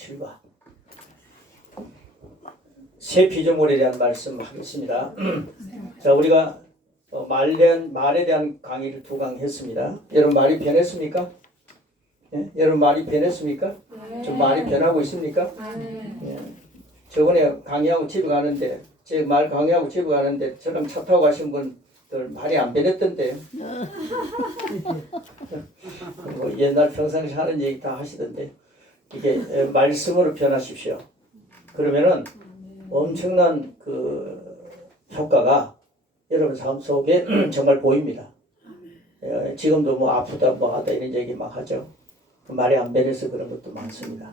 치유가. 새 피조물에 대한 말씀 하겠습니다. 자, 우리가 말에 대한 강의를 2강 했습니다. 여러분 말이 변했습니까? 예? 여러분 말이 변했습니까? 네. 좀 말이 변하고 있습니까? 네. 예. 저번에 강의하고 집에 가는데 제 말 강의하고 집에 가는데 저랑 차 타고 가신 분들 말이 안 변했던데요. 뭐 옛날 평상시 하는 얘기 다 하시던데 이게 말씀으로 변하십시오. 그러면은 엄청난 그 효과가 여러분 삶 속에 정말 보입니다. 지금도 뭐 아프다 뭐 하다 이런 얘기 막 하죠. 말이 안 변해서 그런 것도 많습니다.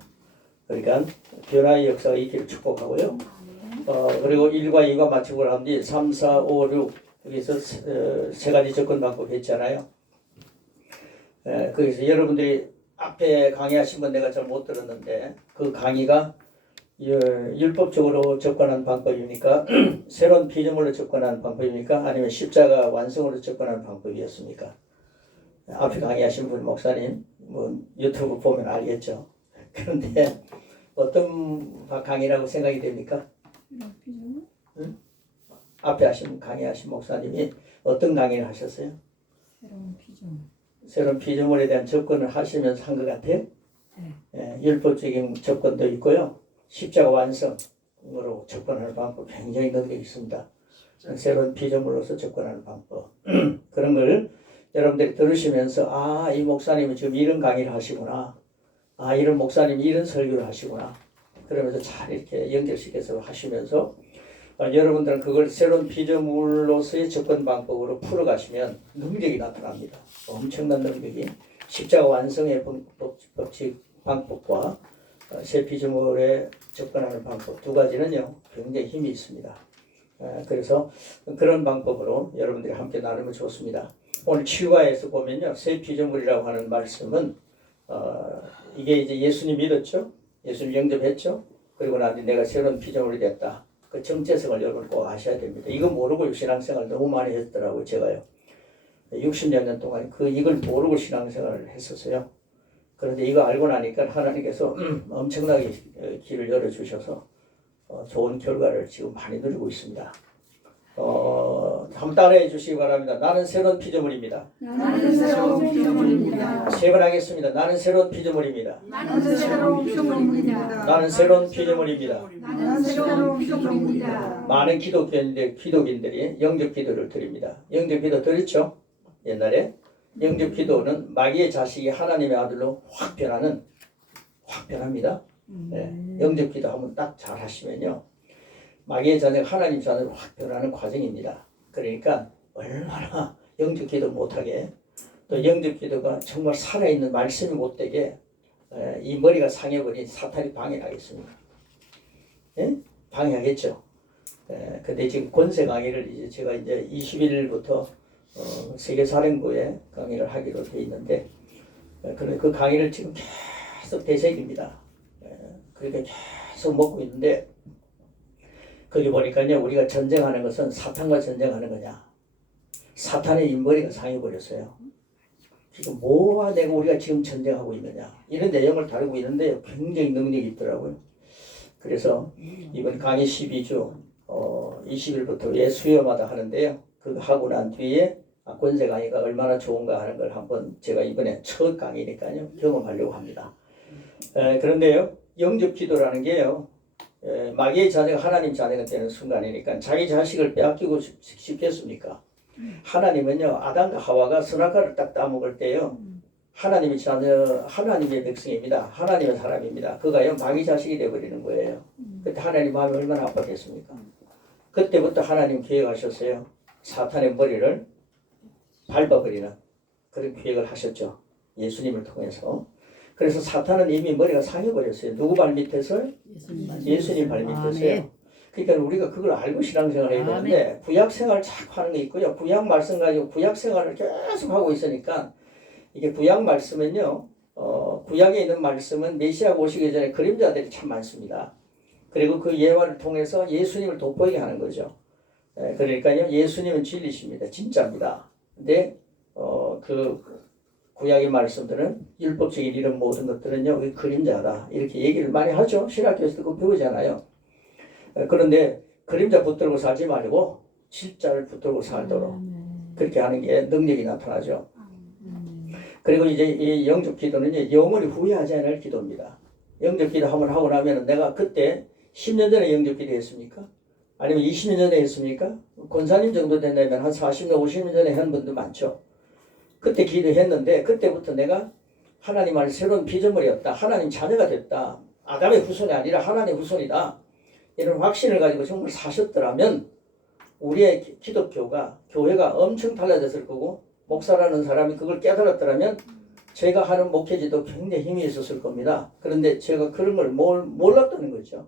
그러니까 변화의 역사가 있기를 축복하고요. 그리고 1과 2과 맞추고 한 뒤 3, 4, 5, 6 여기서 세 가지 접근 방법 했잖아요. 거기서 여러분들이 앞에 강의하신 건 내가 잘 못 들었는데 그 강의가 율법적으로 접근하는 방법입니까? 새로운 피조물로 접근하는 방법입니까? 아니면 십자가 완성으로 접근하는 방법이었습니까? 앞에 강의하신 분 목사님 뭐 유튜브 보면 알겠죠. 그런데 어떤 강의라고 생각이 됩니까? 응? 앞에 강의하신 목사님이 어떤 강의를 하셨어요? 새로운 피조물에 대한 접근을 하시면서 한 것 같아요. 율법적인 접근도 있고요. 십자가 완성으로 접근하는 방법 굉장히 능력이 있습니다. 새로운 피조물로서 접근하는 방법 그런 걸 여러분들이 들으시면서 이 목사님은 지금 이런 강의를 하시구나. 이런 목사님이 이런 설교를 하시구나. 그러면서 잘 이렇게 연결시켜서 하시면서 여러분들은 그걸 새로운 피조물로서의 접근 방법으로 풀어가시면 능력이 나타납니다. 엄청난 능력이 십자가 완성의 법칙 방법과 새 피조물에 접근하는 방법 2가지는요 굉장히 힘이 있습니다. 그래서 그런 방법으로 여러분들이 함께 나누면 좋습니다. 오늘 치유가에서 보면요 새 피조물이라고 하는 말씀은 이게 이제 예수님 믿었죠, 예수님 영접했죠. 그리고 나서 내가 새로운 피조물이 됐다. 그 정체성을 여러분 꼭 아셔야 됩니다. 이거 모르고 신앙생활 너무 많이 했더라고요. 제가요 60여 년 동안 이걸 모르고 신앙생활을 했었어요. 그런데 이거 알고 나니까 하나님께서 엄청나게 길을 열어주셔서 좋은 결과를 지금 많이 누리고 있습니다. 한번 따라해 주시기 바랍니다. 나는 새로운 피조물입니다. 나는 새로운 피조물입니다. 3번 하겠습니다. 나는 새로운 피조물입니다. 나는 새로운 피조물입니다. 나는 새로운 피조물입니다. 나는 새로운 피조물입니다. 많은 기독인들이 영접 기도를 드립니다. 영접 기도 드렸죠? 옛날에 영접 기도는 마귀의 자식이 하나님의 아들로 확 변합니다. 영접 기도 한번 딱 잘 하시면요 마귀의 자녀가 하나님 자녀로 확 변하는 과정입니다. 그러니까 얼마나 영접 기도 못하게 또 영접 기도가 정말 살아있는 말씀이 못되게 이 머리가 상해버린 사탄이 방해하겠습니다. 방해하겠죠. 근데 지금 권세 강의를 이제 제가 이제 20일부터 세계사령부에 강의를 하기로 돼 있는데 그 강의를 지금 계속 되새깁니다. 그렇게 계속 먹고 있는데 거기 보니까요 우리가 전쟁하는 것은 사탄과 전쟁하는 거냐, 사탄의 인머리가 상해버렸어요. 지금 뭐와 우리가 지금 전쟁하고 있느냐 이런 내용을 다루고 있는데 굉장히 능력이 있더라고요. 그래서 이번 강의 12주 20일부터 수요마다 하는데요. 그거 하고 난 뒤에 권세 강의가 얼마나 좋은가 하는 걸 한번 제가 이번에 첫 강의니까요 경험하려고 합니다. 그런데요 영접 기도라는 게요 마귀의 자녀가 하나님 자녀가 되는 순간이니까 자기 자식을 빼앗기고 싶겠습니까? 하나님은요 아담과 하와가 선악과를 딱 따먹을 때요 하나님의 자녀, 하나님의 백성입니다. 하나님의 사람입니다. 그가요 마귀 자식이 되어버리는 거예요. 그때 하나님 마음이 얼마나 아팠겠습니까? 그때부터 하나님 계획하셨어요. 사탄의 머리를 밟아버리는 그런 계획을 하셨죠. 예수님을 통해서. 그래서 사탄은 이미 머리가 상해버렸어요. 누구 발 밑에서? 예수님 발 밑에서요. 그러니까 우리가 그걸 알고 신앙생활을 해야 되는데 구약생활을 자꾸 하는 게 있고요. 구약 말씀 가지고 구약생활을 계속 하고 있으니까 이게 구약 말씀은요. 구약에 있는 말씀은 메시아가 오시기 전에 그림자들이 참 많습니다. 그리고 그 예화를 통해서 예수님을 돋보이게 하는 거죠. 그러니까요. 예수님은 진리십니다. 진짜입니다. 근데 그 구약의 말씀들은 율법적인 이런 모든 것들은요 그림자다 이렇게 얘기를 많이 하죠. 신학교에서도 그거 배우잖아요. 그런데 그림자 붙들고 살지 말고 실자를 붙들고 살도록 그렇게 하는 게 능력이 나타나죠. 그리고 이제 이 영접 기도는 영원히 후회하지 않을 기도입니다. 영접 기도 한번 하고 나면 내가 그때 10년 전에 영접 기도 했습니까? 아니면 20년 전에 했습니까? 권사님 정도 된다면 한 40년, 50년 전에 한 분도 많죠. 그때 기도했는데 그때부터 내가 하나님 안에 새로운 피조물이었다. 하나님 자녀가 됐다. 아담의 후손이 아니라 하나님의 후손이다. 이런 확신을 가지고 정말 사셨더라면 우리의 기독교가 교회가 엄청 달라졌을 거고 목사라는 사람이 그걸 깨달았더라면 제가 하는 목회지도 굉장히 힘이 있었을 겁니다. 그런데 제가 그런 걸 몰랐다는 거죠.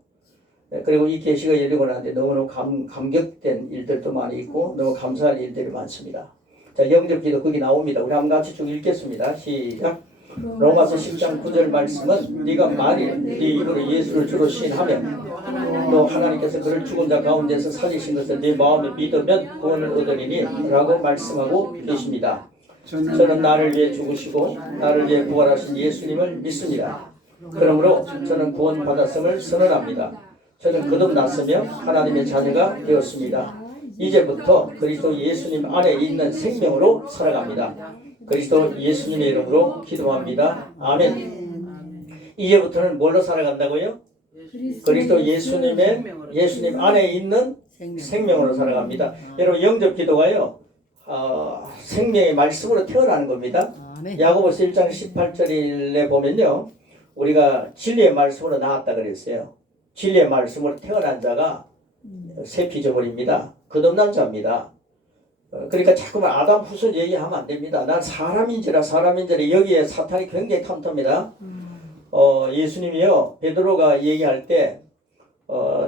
그리고 이 계시가 열리고 나는데 너무너무 감격된 일들도 많이 있고 너무 감사할 일들이 많습니다. 자, 영접기도 거기 나옵니다. 우리 한번 같이 쭉 읽겠습니다. 시작. 로마서 10장 9절 말씀은 네가 만일 네 입으로 예수를 주로 시인하면 또 하나님께서 그를 죽은 자 가운데서 살리신 것을 네 마음에 믿으면 구원을 얻으리니 라고 말씀하고 계십니다. 저는 나를 위해 죽으시고 나를 위해 부활하신 예수님을 믿습니다. 그러므로 저는 구원 받았음을 선언합니다. 저는 거듭났으며 하나님의 자녀가 되었습니다. 이제부터 그리스도 예수님 안에 있는 생명으로 살아갑니다. 그리스도 예수님의 이름으로 기도합니다. 아멘. 이제부터는 뭘로 살아간다고요? 그리스도 예수님 안에 있는 생명으로 살아갑니다. 여러분 영접 기도가요 생명의 말씀으로 태어나는 겁니다. 야고보서 1장 18절에 보면요 우리가 진리의 말씀으로 나왔다 그랬어요. 진리의 말씀으로 태어난 자가 새 피조물입니다. 거듭난 자입니다. 그러니까 자꾸만 아담 후손 얘기하면 안 됩니다. 난 사람인지라 여기에 사탄이 굉장히 탐탁합니다. 예수님이요 베드로가 얘기할 때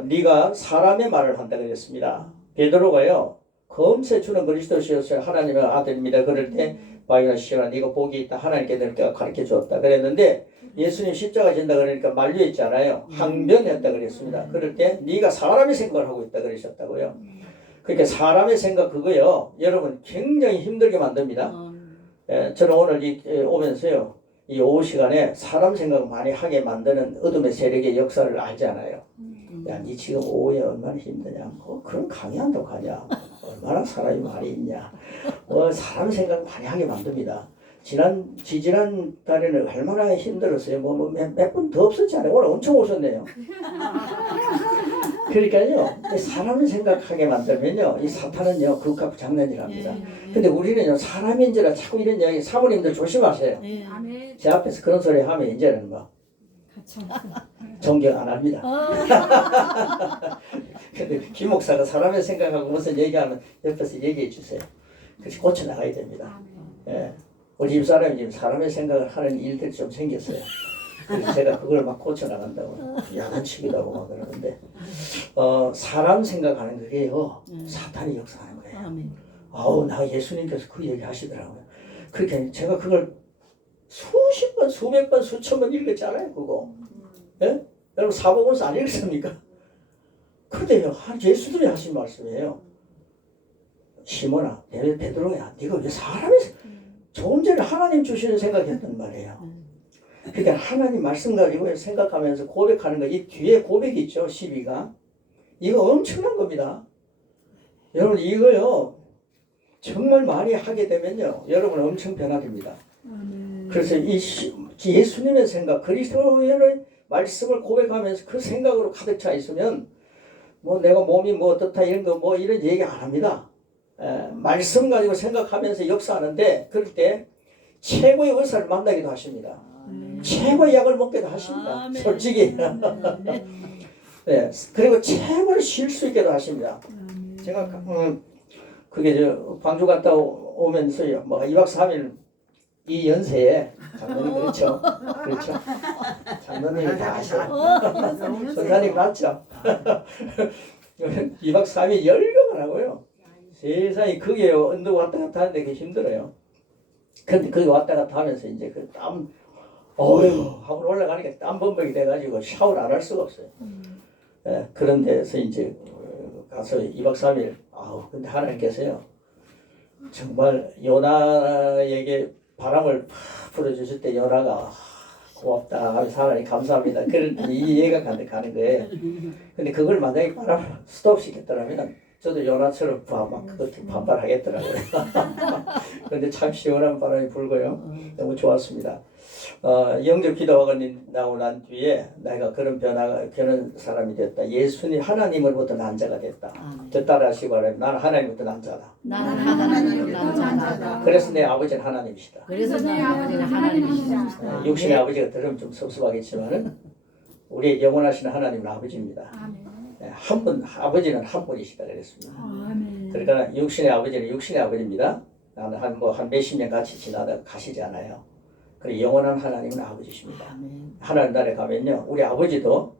네가 사람의 말을 한다 그랬습니다. 베드로가요 검새 주는 그리스도시였어요. 하나님의 아들입니다. 그럴 때 바이나 시온아 네가 복이 있다. 하나님께 내가 가르쳐 주었다 그랬는데 예수님 십자가 진다 그러니까 만류했잖아요. 항변했다 그랬습니다. 그럴 때 네가 사람의 생각을 하고 있다 그러셨다고요. 그러니까 사람의 생각 그거요 여러분 굉장히 힘들게 만듭니다. 저는 오늘 오면서요 이 오후 시간에 사람 생각 많이 하게 만드는 어둠의 세력의 역사를 알잖아요. 야, 니 지금 오후에 얼마나 힘드냐? 그런 강의한다고 하냐? 얼마나 사람이 많이 있냐? 사람 생각 많이 하게 만듭니다. 지지난 달에는 얼마나 힘들었어요. 몇 분 더 없었잖아요. 오늘 엄청 오셨네요. 그러니까요, 사람 생각하게 만들면요, 이 사탄은요, 그것 갖고 장난질합니다. 근데 우리는요, 사람인지라 자꾸 이런 이야기, 사모님들 조심하세요. 제 앞에서 그런 소리 하면 이제는 뭐, 존경 안 합니다. 근데 김 목사가 사람의 생각하고 무슨 얘기하면 옆에서 얘기해 주세요. 그래서 고쳐나가야 됩니다. 예. 우리 집사람이 지금 사람의 생각을 하는 일들이 좀 생겼어요. 그래서 제가 그걸 막 고쳐나간다고 야단치기도 하고 막 그러는데 사람 생각하는 그게요 사탄이 역사하는 거예요. 아우 나 예수님께서 그 얘기 하시더라고요. 그렇게 제가 그걸 수십 번 수백 번 수천 번 읽었잖아요 그거. 예? 여러분 사복음서 안 읽습니까? 그런데요 예수님이 하신 말씀이에요. 시몬아 베드로야 네가 왜 사람의 조금 전에 하나님 주시는 생각했단 말이에요. 그러니까 하나님 말씀 가지고 생각하면서 고백하는 거, 이 뒤에 고백이 있죠, 12가. 이거 엄청난 겁니다. 여러분, 이거요, 정말 많이 하게 되면요, 여러분 엄청 변화됩니다. 그래서 이 예수님의 생각, 그리스도의 말씀을 고백하면서 그 생각으로 가득 차 있으면, 뭐 내가 몸이 뭐 어떻다, 이런 거, 뭐 이런 얘기 안 합니다. 말씀 가지고 생각하면서 역사하는데, 그럴 때 최고의 의사를 만나기도 하십니다. 최고의 약을 먹기도 하십니다. 솔직히. 네. 그리고 최고를 쉴 수 있게도 하십니다. 제가 그게 광주 갔다 오면서요. 뭐 2박 3일 이 연세에 장로님 그렇죠. 그렇죠. 장로님이 다 아셔. 선사님 맞죠. 2박 3일 열병을 하고요. 세상에 그게 언덕 왔다 갔다 하는데 그게 힘들어요. 근데 거기 왔다 갔다 하면서 이제 그 땀 어휴 하고 올라가니까 땀 범벅이 돼가지고 샤워를 안 할 수가 없어요. 예, 그런 데서 이제 가서 2박 3일 근데 하나님께서요 정말 요나에게 바람을 팍 불어주실 때 연하가 고맙다 하면서 하나님 감사합니다. 그런 이 이해가 가는 거예요. 근데 그걸 만약에 바람을 스톱시켰더라면 저도 연하처럼 막 그것도 반발하겠더라고요. 그런데 참 시원한 바람이 불고요. 너무 좋았습니다. 영접 기도학원이 나오고 난 뒤에 내가 그런 그런 사람이 됐다. 예수님 하나님으로부터 난 자가 됐다. 저 따라하시기 바랍니다. 나는 하나님부터 난 자다. 나는 하나님으로부터 난 자다. 그래서 내 아버지는 하나님이시다. 그래서 내 아버지는 하나님이시다. 육신의 아버지가 들으면 좀 섭섭하겠지만은 우리의 영원하신 하나님은 아버지입니다. 한 분, 아버지는 한 분이시다 그랬습니다. 그러니까 육신의 아버지는 육신의 아버지입니다. 나는 한 몇십 년 같이 지나다 가시지 않아요. 그리고 영원한 하나님은 아버지십니다. 하나님 나라에 가면요, 우리 아버지도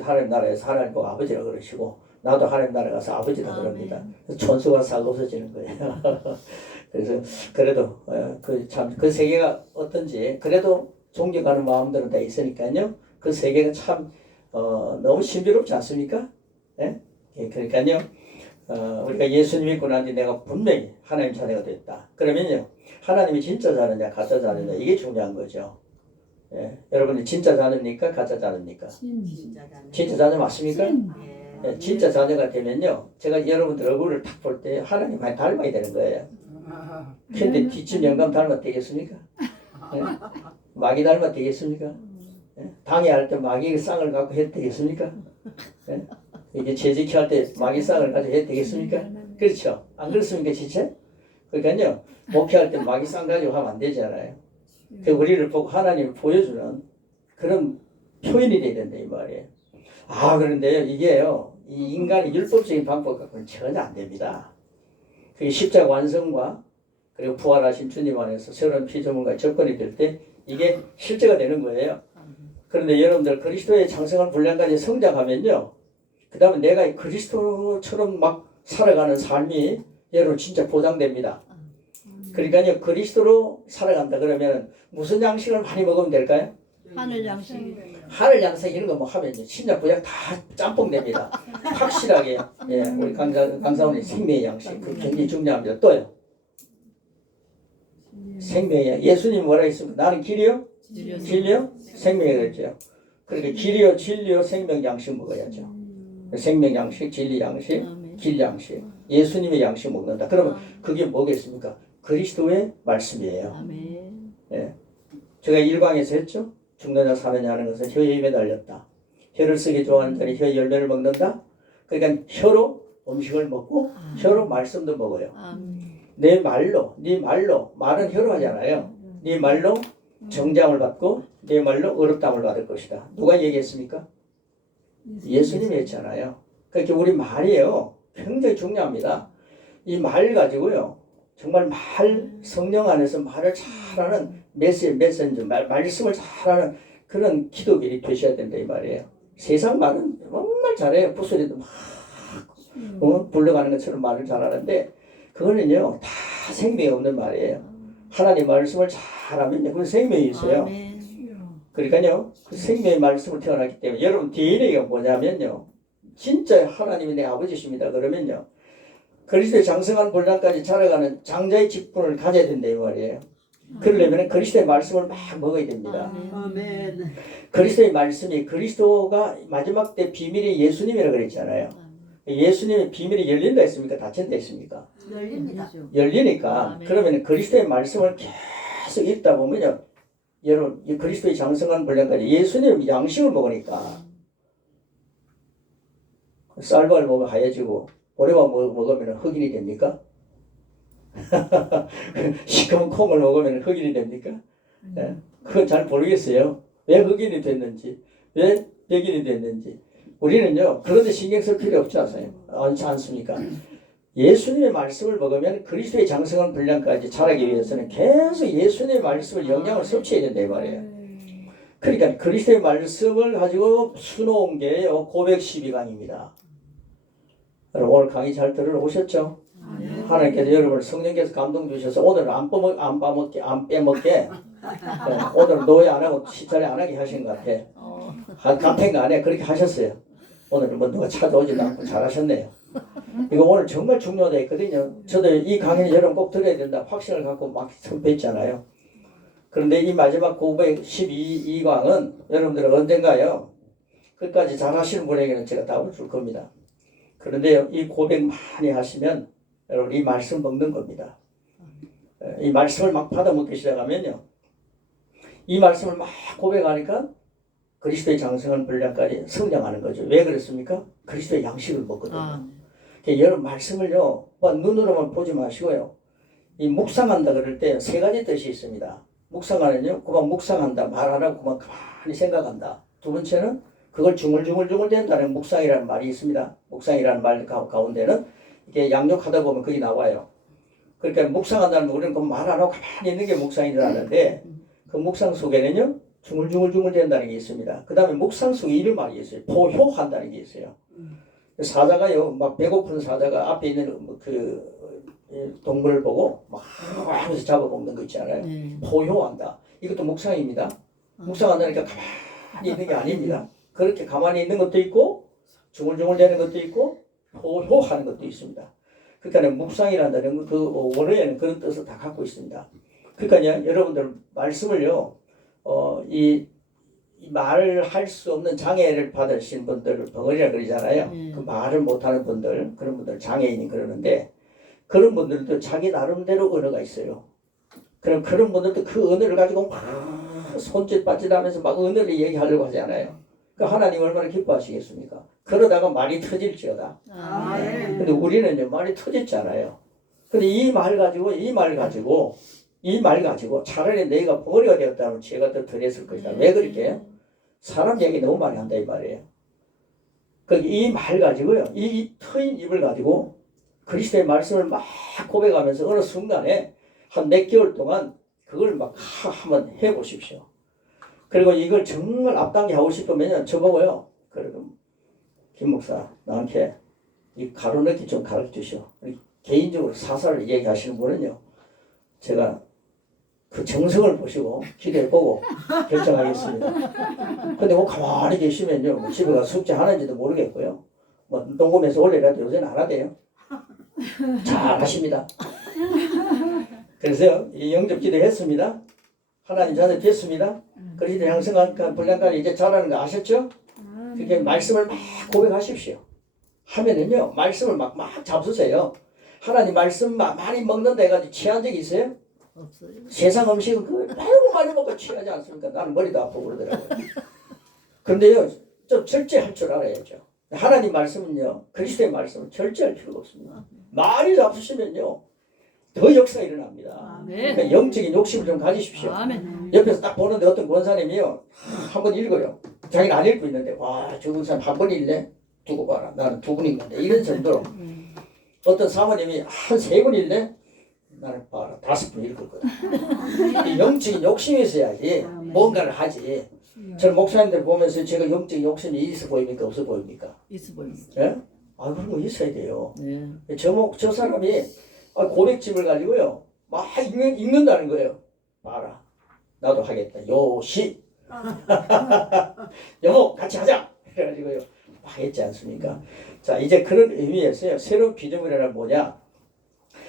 하나님 나라에서 하나님 보고 아버지라 그러시고, 나도 하나님 나라에 가서 아버지라 그럽니다. 천수가 싹 없어지는 거예요. 그래서 그래도 그 세계가 어떤지 그래도 존경하는 마음들은 다 있으니까요. 그 세계가 참 너무 신비롭지 않습니까? 예? 그러니까요. 우리가 예수님 믿고 난 뒤 내가 분명히 하나님 자녀가 됐다. 그러면요, 하나님이 진짜 자녀냐 가짜 자녀냐 이게 중요한 거죠. 예. 여러분이 진짜 자녀입니까? 가짜 자녀입니까? 진짜 자녀 맞습니까? 예. 진짜 자녀가 되면요, 제가 여러분들 얼굴을 딱 볼 때 하나님 많이 닮아야 되는 거예요. 근데 뒷집 영감 닮아 되겠습니까? 예. 마귀 닮아 되겠습니까? 예. 당회할 때 마귀 쌍을 갖고 해도 되겠습니까? 예. 이게 재직회 할 때 마귀 쌍을 가지고 해도 되겠습니까? 그렇죠? 안 그렇습니까, 진짜? 그러니까요, 목회할 때 마귀 쌍 가지고 하면 안 되잖아요. 그 우리를 보고 하나님을 보여주는 그런 표현이 돼야 된다 이 말이에요. 그런데요, 이게요, 이 인간의 율법적인 방법 갖고는 전혀 안 됩니다. 그게 십자가 완성과 그리고 부활하신 주님 안에서 새로운 피조물과 접근이 될 때 이게 실제가 되는 거예요. 그런데 여러분들 그리스도의 장성한 분량까지 성장하면요, 그 다음에 내가 그리스도처럼 막 살아가는 삶이 여러분 진짜 보장됩니다. 그러니까요, 그리스도로 살아간다 그러면 무슨 양식을 많이 먹으면 될까요? 하늘 양식. 하늘 양식 이런 거 뭐 하면요, 신약 구약 다 짬뽕 됩니다. 확실하게. 예, 우리 강사원님 생명의 양식 그 굉장히 중요합니다. 또요, 생명의 양식. 예수님 뭐라 했습니까? 나는 길이요, 진리요, 생명이 그랬죠. 그러니까 길이요, 진리요, 생명 양식 먹어야죠. 생명 양식, 진리 양식, 길 양식, 예수님의 양식 먹는다. 그러면 그게 뭐겠습니까? 그리스도의 말씀이에요. 예. 제가 일광에서 했죠. 죽느냐 사느냐 하는 것은 혀에 힘에 달렸다. 혀를 쓰기 좋아하는 자는 혀 열매를 먹는다. 그러니까 혀로 음식을 먹고 혀로 말씀도 먹어요. 내 말로, 네 말로, 말은 혀로 하잖아요. 네 말로 정장을 받고 내 말로 어렵담을 받을 것이다. 누가 얘기했습니까? 예수님이 했잖아요. 그러니까 우리 말이에요, 굉장히 중요합니다. 이 말 가지고요, 정말 성령 안에서 말을 잘하는 메신저, 말씀을 잘하는 그런 기독인이 되셔야 된다 이 말이에요. 세상 말은 정말 잘해요. 부스리도 막 불러가는 것처럼 말을 잘하는데 그거는요, 다 생명이 없는 말이에요. 하나님 말씀을 잘하면 그건 생명이 있어요. 그러니까요, 그 생명의 말씀을 태어났기 때문에 여러분 DNA가 뭐냐면요, 진짜 하나님이 내 아버지십니다 그러면요, 그리스도의 장성한 분량까지 자라가는 장자의 직분을 가져야 된다 이 말이에요. 그러려면 그리스도의 말씀을 막 먹어야 됩니다. 아멘. 그리스도의 말씀이, 그리스도가 마지막 때 비밀이 예수님이라고 그랬잖아요. 예수님의 비밀이 열린다 했습니까? 닫힌다 했습니까? 열립니다. 열리니까 그러면 그리스도의 말씀을 계속 읽다 보면요, 여러분 이 그리스도의 장성한 분량까지 예수님 양식을 먹으니까 쌀밥을 먹으면 하얘지고 보리밥 먹으면 흑인이 됩니까? 시커먼 콩을 먹으면 흑인이 됩니까? 네. 그건 잘 모르겠어요. 왜 흑인이 됐는지, 왜 백인이 됐는지. 우리는요, 그런데 신경 쓸 필요 없지 않습니까? 예수님의 말씀을 먹으면 그리스도의 장성한 분량까지 자라기 위해서는 계속 예수님의 말씀을 영양을 섭취해야 된다 이 말이에요. 그러니까 그리스도의 말씀을 가지고 수놓은 게 고백 12강입니다. 여러분 오늘 강의 잘 들으러 오셨죠? 하나님께서 여러분을 성령께서 감동 주셔서 오늘 안 빼먹게 오늘 노예 안 하고 시찰이 안 하게 하신 것 같아. 같은 안 해. 그렇게 하셨어요. 오늘은 뭐 누가 찾아오지도 않고 잘하셨네요. 이거 오늘 정말 중요하다 했거든요. 저도 이 강의는 여러분 꼭 들어야 된다 확신을 갖고 막 선포했잖아요. 그런데 이 마지막 912강은 여러분들 언젠가요? 끝까지 잘 하시는 분에게는 제가 답을 줄 겁니다. 그런데요, 이 고백 많이 하시면 여러분 이 말씀 먹는 겁니다. 이 말씀을 막 받아먹기 시작하면요, 이 말씀을 막 고백하니까 그리스도의 장성한 분량까지 성장하는 거죠. 왜 그렇습니까? 그리스도의 양식을 먹거든요. 여러분 말씀을요, 눈으로만 보지 마시고요, 이 묵상한다 그럴 때 세 가지 뜻이 있습니다. 묵상하는요, 그만 묵상한다, 말 안 하고 그만 가만히 생각한다. 두 번째는 그걸 중얼중얼 된다는 묵상이라는 말이 있습니다. 묵상이라는 말 가운데는 이게 양육하다 보면 그게 나와요. 그러니까 묵상한다는 건 우리는 그 말 안 하고 가만히 있는 게 묵상인 줄 아는데, 그 묵상 속에는요 중얼중얼 된다는 게 있습니다. 그 다음에 묵상 속에 이런 말이 있어요. 포효한다는 게 있어요. 사자가요, 막 배고픈 사자가 앞에 있는 그 동물을 보고 막 하면서 잡아먹는 거 있잖아요. 포효한다. 이것도 묵상입니다. 묵상한다니까 가만히 있는 게 아닙니다. 그렇게 가만히 있는 것도 있고 중얼중얼 되는 것도 있고 포효하는 것도 있습니다. 그러니까 묵상이라는 그 원어에는 그런 뜻을 다 갖고 있습니다. 그러니까 여러분들 말씀을요, 이 말을 할 수 없는 장애를 받으신 분들을 벙어리라 그러잖아요. 그 말을 못하는 분들, 그런 분들 장애인이 그러는데, 그런 분들도 자기 나름대로 언어가 있어요. 그럼 그런 분들도 그 언어를 가지고 막 손짓발짓하면서 막 언어를 얘기하려고 하잖아요. 그 하나님 얼마나 기뻐하시겠습니까? 그러다가 말이 터질지어다. 근데 우리는요, 말이 터졌잖아요. 근데 이 말 가지고 차라리 내가 벙어리가 되었다면 제가 더 덜했을 것이다. 왜 그렇게? 사람 얘기 너무 많이 한다 이 말이에요. 이 말 가지고요, 이 트인 입을 가지고 그리스도의 말씀을 막 고백하면서 어느 순간에 한 몇 개월 동안 그걸 막 한번 해보십시오. 그리고 이걸 정말 앞당겨 하고 싶으면 저보고요, 그리고 김 목사 나한테 이 가로넣기 좀 가르쳐 주시오. 개인적으로 사사를 얘기하시는 분은요, 제가 그 정성을 보시고 기대해보고 결정하겠습니다. 근데 뭐 가만히 계시면요, 뭐 집에 가서 숙제하는지도 모르겠고요, 뭐 녹음해서 올리라도 요새는 안 하대요. 잘 하십니다. 그래서 이 영접 기도했습니다. 하나님 자녀 됐습니다. 그리스도 양성한 분량까지 이제 잘하는 거 아셨죠? 그렇게 말씀을 막 고백하십시오. 하면은요, 말씀을 막 잡수세요. 하나님 말씀 많이 먹는다 해가지고 취한 적이 있어요? 없어요. 세상 음식은 매우 많이 먹고 취하지 않습니까? 나는 머리도 아프고 그러더라고요. 그런데요, 좀 절제할 줄 알아야죠. 하나님 말씀은요, 그리스도의 말씀은 절제할 필요가 없습니다. 많이 잡수시면요, 더 역사가 일어납니다. 그러니까 영적인 욕심을 좀 가지십시오. 아멘. 옆에서 딱 보는데 어떤 권사님이요, 한번 읽어요. 자기는 안 읽고 있는데, 와, 저 권사님 한 번 읽네? 두고 봐라. 나는 두 번 읽는데. 이런 정도로. 어떤 사모님이 한 세 번 읽네? 나는 봐라. 5번 읽을 거다. 이 영적인 욕심이 있어야지 뭔가를 하지. 저는 목사님들 보면서 제가 영적인 욕심이 있어 보입니까? 없어 보입니까? 있어 보였어. 예? 아, 그런 거 있어야 돼요. 네. 저 사람이 고백집을 가지고요, 막 읽는다는 거예요. 봐라. 나도 하겠다. 요시. 여보, 같이 하자. 그래가지고요, 막 했지 않습니까? 자, 이제 그런 의미에서요, 새로운 피조물이란 뭐냐?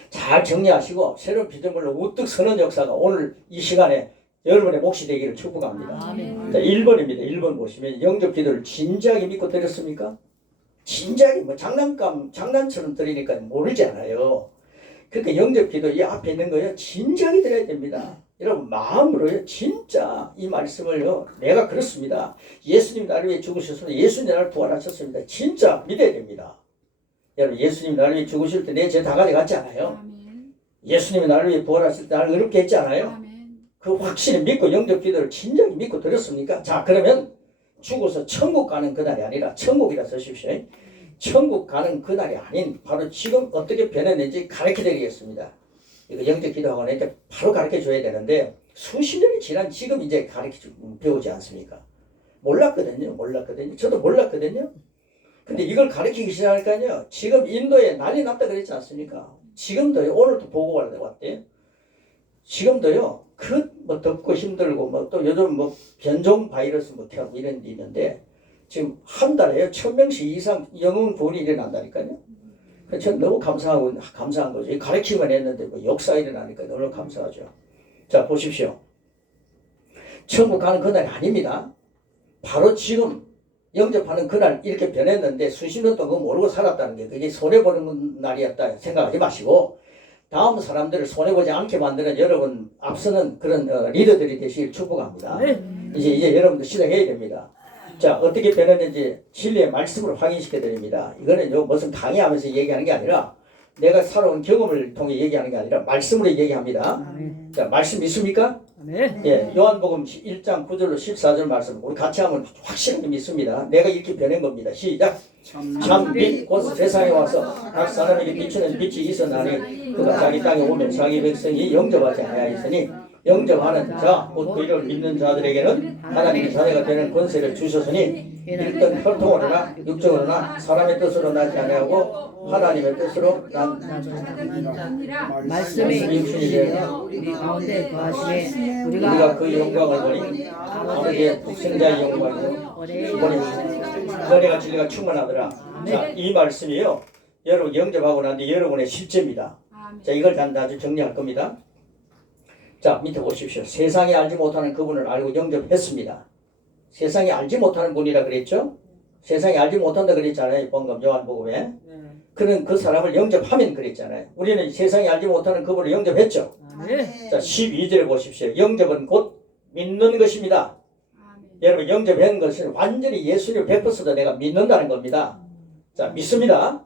잘 정리하시고, 새로운 피조물로 우뚝 서는 역사가 오늘 이 시간에 여러분의 몫이 되기를 축복합니다. 아멘. 자, 1번입니다. 1번 보시면, 영접 기도를 진지하게 믿고 드렸습니까? 진지하게, 뭐 장난처럼 드리니까 모르지 않아요. 그러니까 영접 기도 이 앞에 있는 거요, 진지하게 드려야 됩니다. 여러분 마음으로요, 진짜 이 말씀을요, 내가 그렇습니다. 예수님 나를 위해 죽으셨습니다. 예수님 나를 부활하셨습니다. 진짜 믿어야 됩니다. 여러분 예수님 나를 위해 죽으실 때 내 죄 다 가져갔지 않아요? 예수님이 나를 위해 부활하실 때 나를 의롭게 했지 않아요? 그 확신을 믿고 영접 기도를 진작에 믿고 드렸습니까? 자, 그러면 죽어서 천국 가는 그날이 아니라, 천국이라 쓰십시오. 천국 가는 그날이 아닌 바로 지금 어떻게 변했는지 가르쳐 드리겠습니다. 이거 영접 기도하고 나니까 바로 가르쳐 줘야 되는데, 수십 년이 지난 지금 이제 배우지 않습니까? 몰랐거든요. 저도 몰랐거든요. 근데 이걸 가르치기 시작하니까요, 지금 인도에 난리 났다 그랬지 않습니까? 지금도요, 오늘도 보고가 왔대요. 지금도요, 뭐 덥고 힘들고, 뭐 또 요즘 뭐 변종 바이러스 뭐 이런 게 있는데, 지금 한 달에요, 1000명씩 이상 영혼 구원이 일어난다니까요. 그래서 저는 너무 감사한 거죠. 가르치기만 했는데 뭐 역사 일어나니까 너무 감사하죠. 자, 보십시오. 천국 가는 그날이 아닙니다. 바로 지금 영접하는 그날 이렇게 변했는데 수십 년 동안 그거 모르고 살았다는 게 그게 손해보는 날이었다 생각하지 마시고 다음 사람들을 손해보지 않게 만드는 여러분 앞서는 그런 리더들이 되시길 축복합니다. 이제 여러분도 시작해야 됩니다. 자, 어떻게 변했는지 진리의 말씀으로 확인시켜 드립니다. 이거는 무슨 강의하면서 얘기하는 게 아니라 내가 살아온 경험을 통해 얘기하는 게 아니라 말씀으로 얘기합니다. 자, 말씀 믿습니까? 예, 요한복음 1장 9절로 14절 말씀 우리 같이 하면 확실하게 믿습니다. 내가 이렇게 변한 겁니다. 시작. 참빛 곧 세상에 와서 각 사람에게 비추는 빛이 있었나니 그가 자기 땅에 오면 자기 백성이 영접하지 아니하였으니 영접하는 자, 곧 그 이름을 믿는 자들에게는 하나님의 자녀가 되는 권세를 주셨으니 일단 혈통으로나 육정으로나 사람의 뜻으로 나지 아니하고 하나님의 뜻으로 난 말씀이 육신이 되어 우리 가운데 거하시에 우리가 그 영광을 보니 아버지의 독생자의 영광이요 은혜가 진리가 충만하더라. 자, 이 말씀이요 여러분 영접하고 난 뒤 여러분의 실제입니다. 자, 이걸 나중에 정리할 겁니다. 자, 밑에 보십시오. 세상이 알지 못하는 그분을 알고 영접했습니다. 세상이 알지 못하는 분이라 그랬죠? 세상이 알지 못한다 그랬잖아요. 방금 요한복음에. 그는 그 사람을 영접하면 그랬잖아요. 우리는 세상이 알지 못하는 그분을 영접했죠. 자, 12절에 보십시오. 영접은 곧 믿는 것입니다. 여러분 영접한 것은 완전히 예수님을 100% 내가 믿는다는 겁니다. 자, 믿습니다.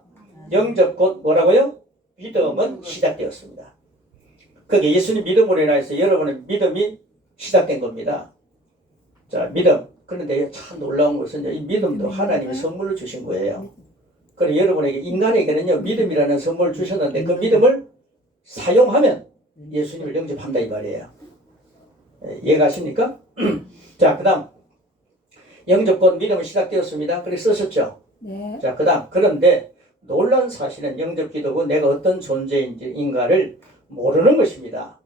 영접 곧 뭐라고요? 믿음은 시작되었습니다. 그게 예수님 믿음으로 인해서 여러분의 믿음이 시작된 겁니다. 자, 믿음. 그런데 참 놀라운 것은 이 믿음도 하나님이 선물을 주신 거예요. 그래서 여러분에게 인간에게는요 믿음이라는 선물을 주셨는데 그 믿음을 사용하면 예수님을 영접한다 이 말이에요. 이해가십니까? 자, 그 다음 영접 곧 믿음은 시작되었습니다. 그렇게 쓰셨죠? 네. 자, 그 다음 그런데 놀라운 사실은 영접 기도고 내가 어떤 존재인가를 모르는 것입니다.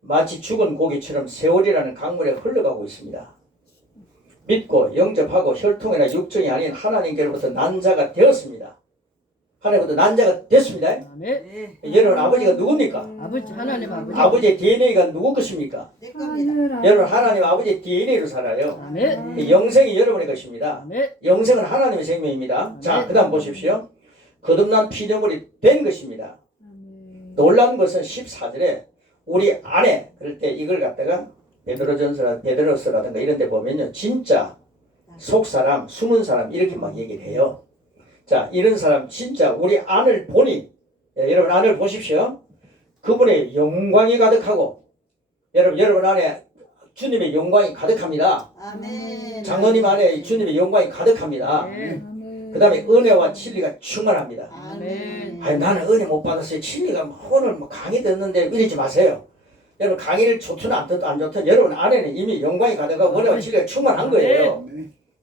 마치 죽은 고기처럼 세월이라는 강물에 흘러가고 있습니다. 믿고 영접하고 혈통이나 육정이 아닌 하나님께로부터 난 자가 되었습니다. 하나님부터 난 자가 됐습니다. 여러분 아버지가 누굽니까? 하나님 아버지. 아버지의 DNA가 누구 것입니까? 내 겁니다. 여러분 하나님 아버지의 DNA로 살아요. 아멘. 영생이 여러분의 것입니다. 아멘. 영생은 하나님의 생명입니다. 자, 그 다음 보십시오. 거듭난 피조물이 된 것입니다. 놀라운 것은 14절에 우리 안에 그럴 때 이걸 갖다가 베드로서라든가 이런 데 보면요 진짜 속사람 숨은 사람 이렇게 막 얘기를 해요. 자, 이런 사람 진짜 우리 안을 보니 여러분 안을 보십시오. 그분의 영광이 가득하고 여러분 안에 주님의 영광이 가득합니다. 아멘. 장로님 안에 주님의 영광이 가득합니다. 그 다음에 은혜와 진리가 충만합니다. 아멘. 아니 나는 은혜 못 받았어요. 진리가 오늘 강의 듣는데 이러지 마세요. 여러분 강의를 좋든 안 좋든 여러분 안에는 이미 영광이 가득하고 은혜와 진리가 충만한 거예요.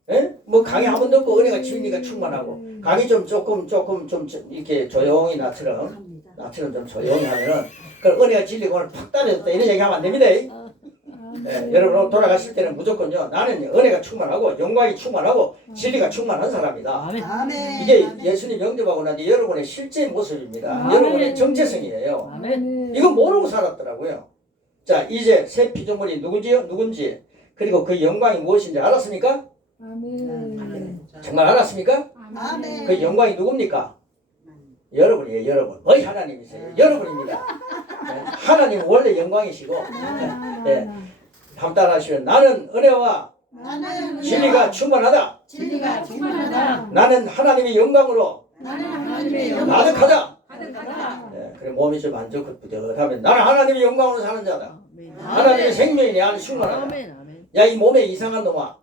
예? 뭐 강의 한 번 듣고 은혜가 진리가 충만하고 강의 조금 좀 이렇게 조용히 나처럼 좀 조용히 하면은 그 은혜가 진리가 오늘 팍 떨어졌다 이런 얘기하면 안 됩니다. 예, 여러분 돌아가실 때는 무조건요 나는 은혜가 충만하고 영광이 충만하고 진리가 충만한 사람이다. 아멘. 이게 예수님 영접하고 난 뒤 여러분의 실제 모습입니다. 아멘. 여러분의 정체성이에요. 아멘. 이거 모르고 살았더라고요. 자, 이제 새 피조물이 누군지 그리고 그 영광이 무엇인지 알았습니까? 아멘. 정말 알았습니까? 아멘. 그 영광이 누굽니까? 여러분이에요. 여러분. 거의 하나님이세요. 여러분입니다. 네, 하나님은 원래 영광이시고 네, 함따라하시면 나는 은혜와 나는 진리가 충만하다. 진리가 충만하다. 나는 하나님의 영광으로 나는 하나님의 영광 가득하다. 가득하다. 네, 그래 몸이 좀 안 좋고 부득하면 나는 하나님의 영광으로 사는 자다. 아멘. 하나님의 생명이 내 안에 충만하다. 아멘. 아멘. 야, 이 몸에 이상한 놈아,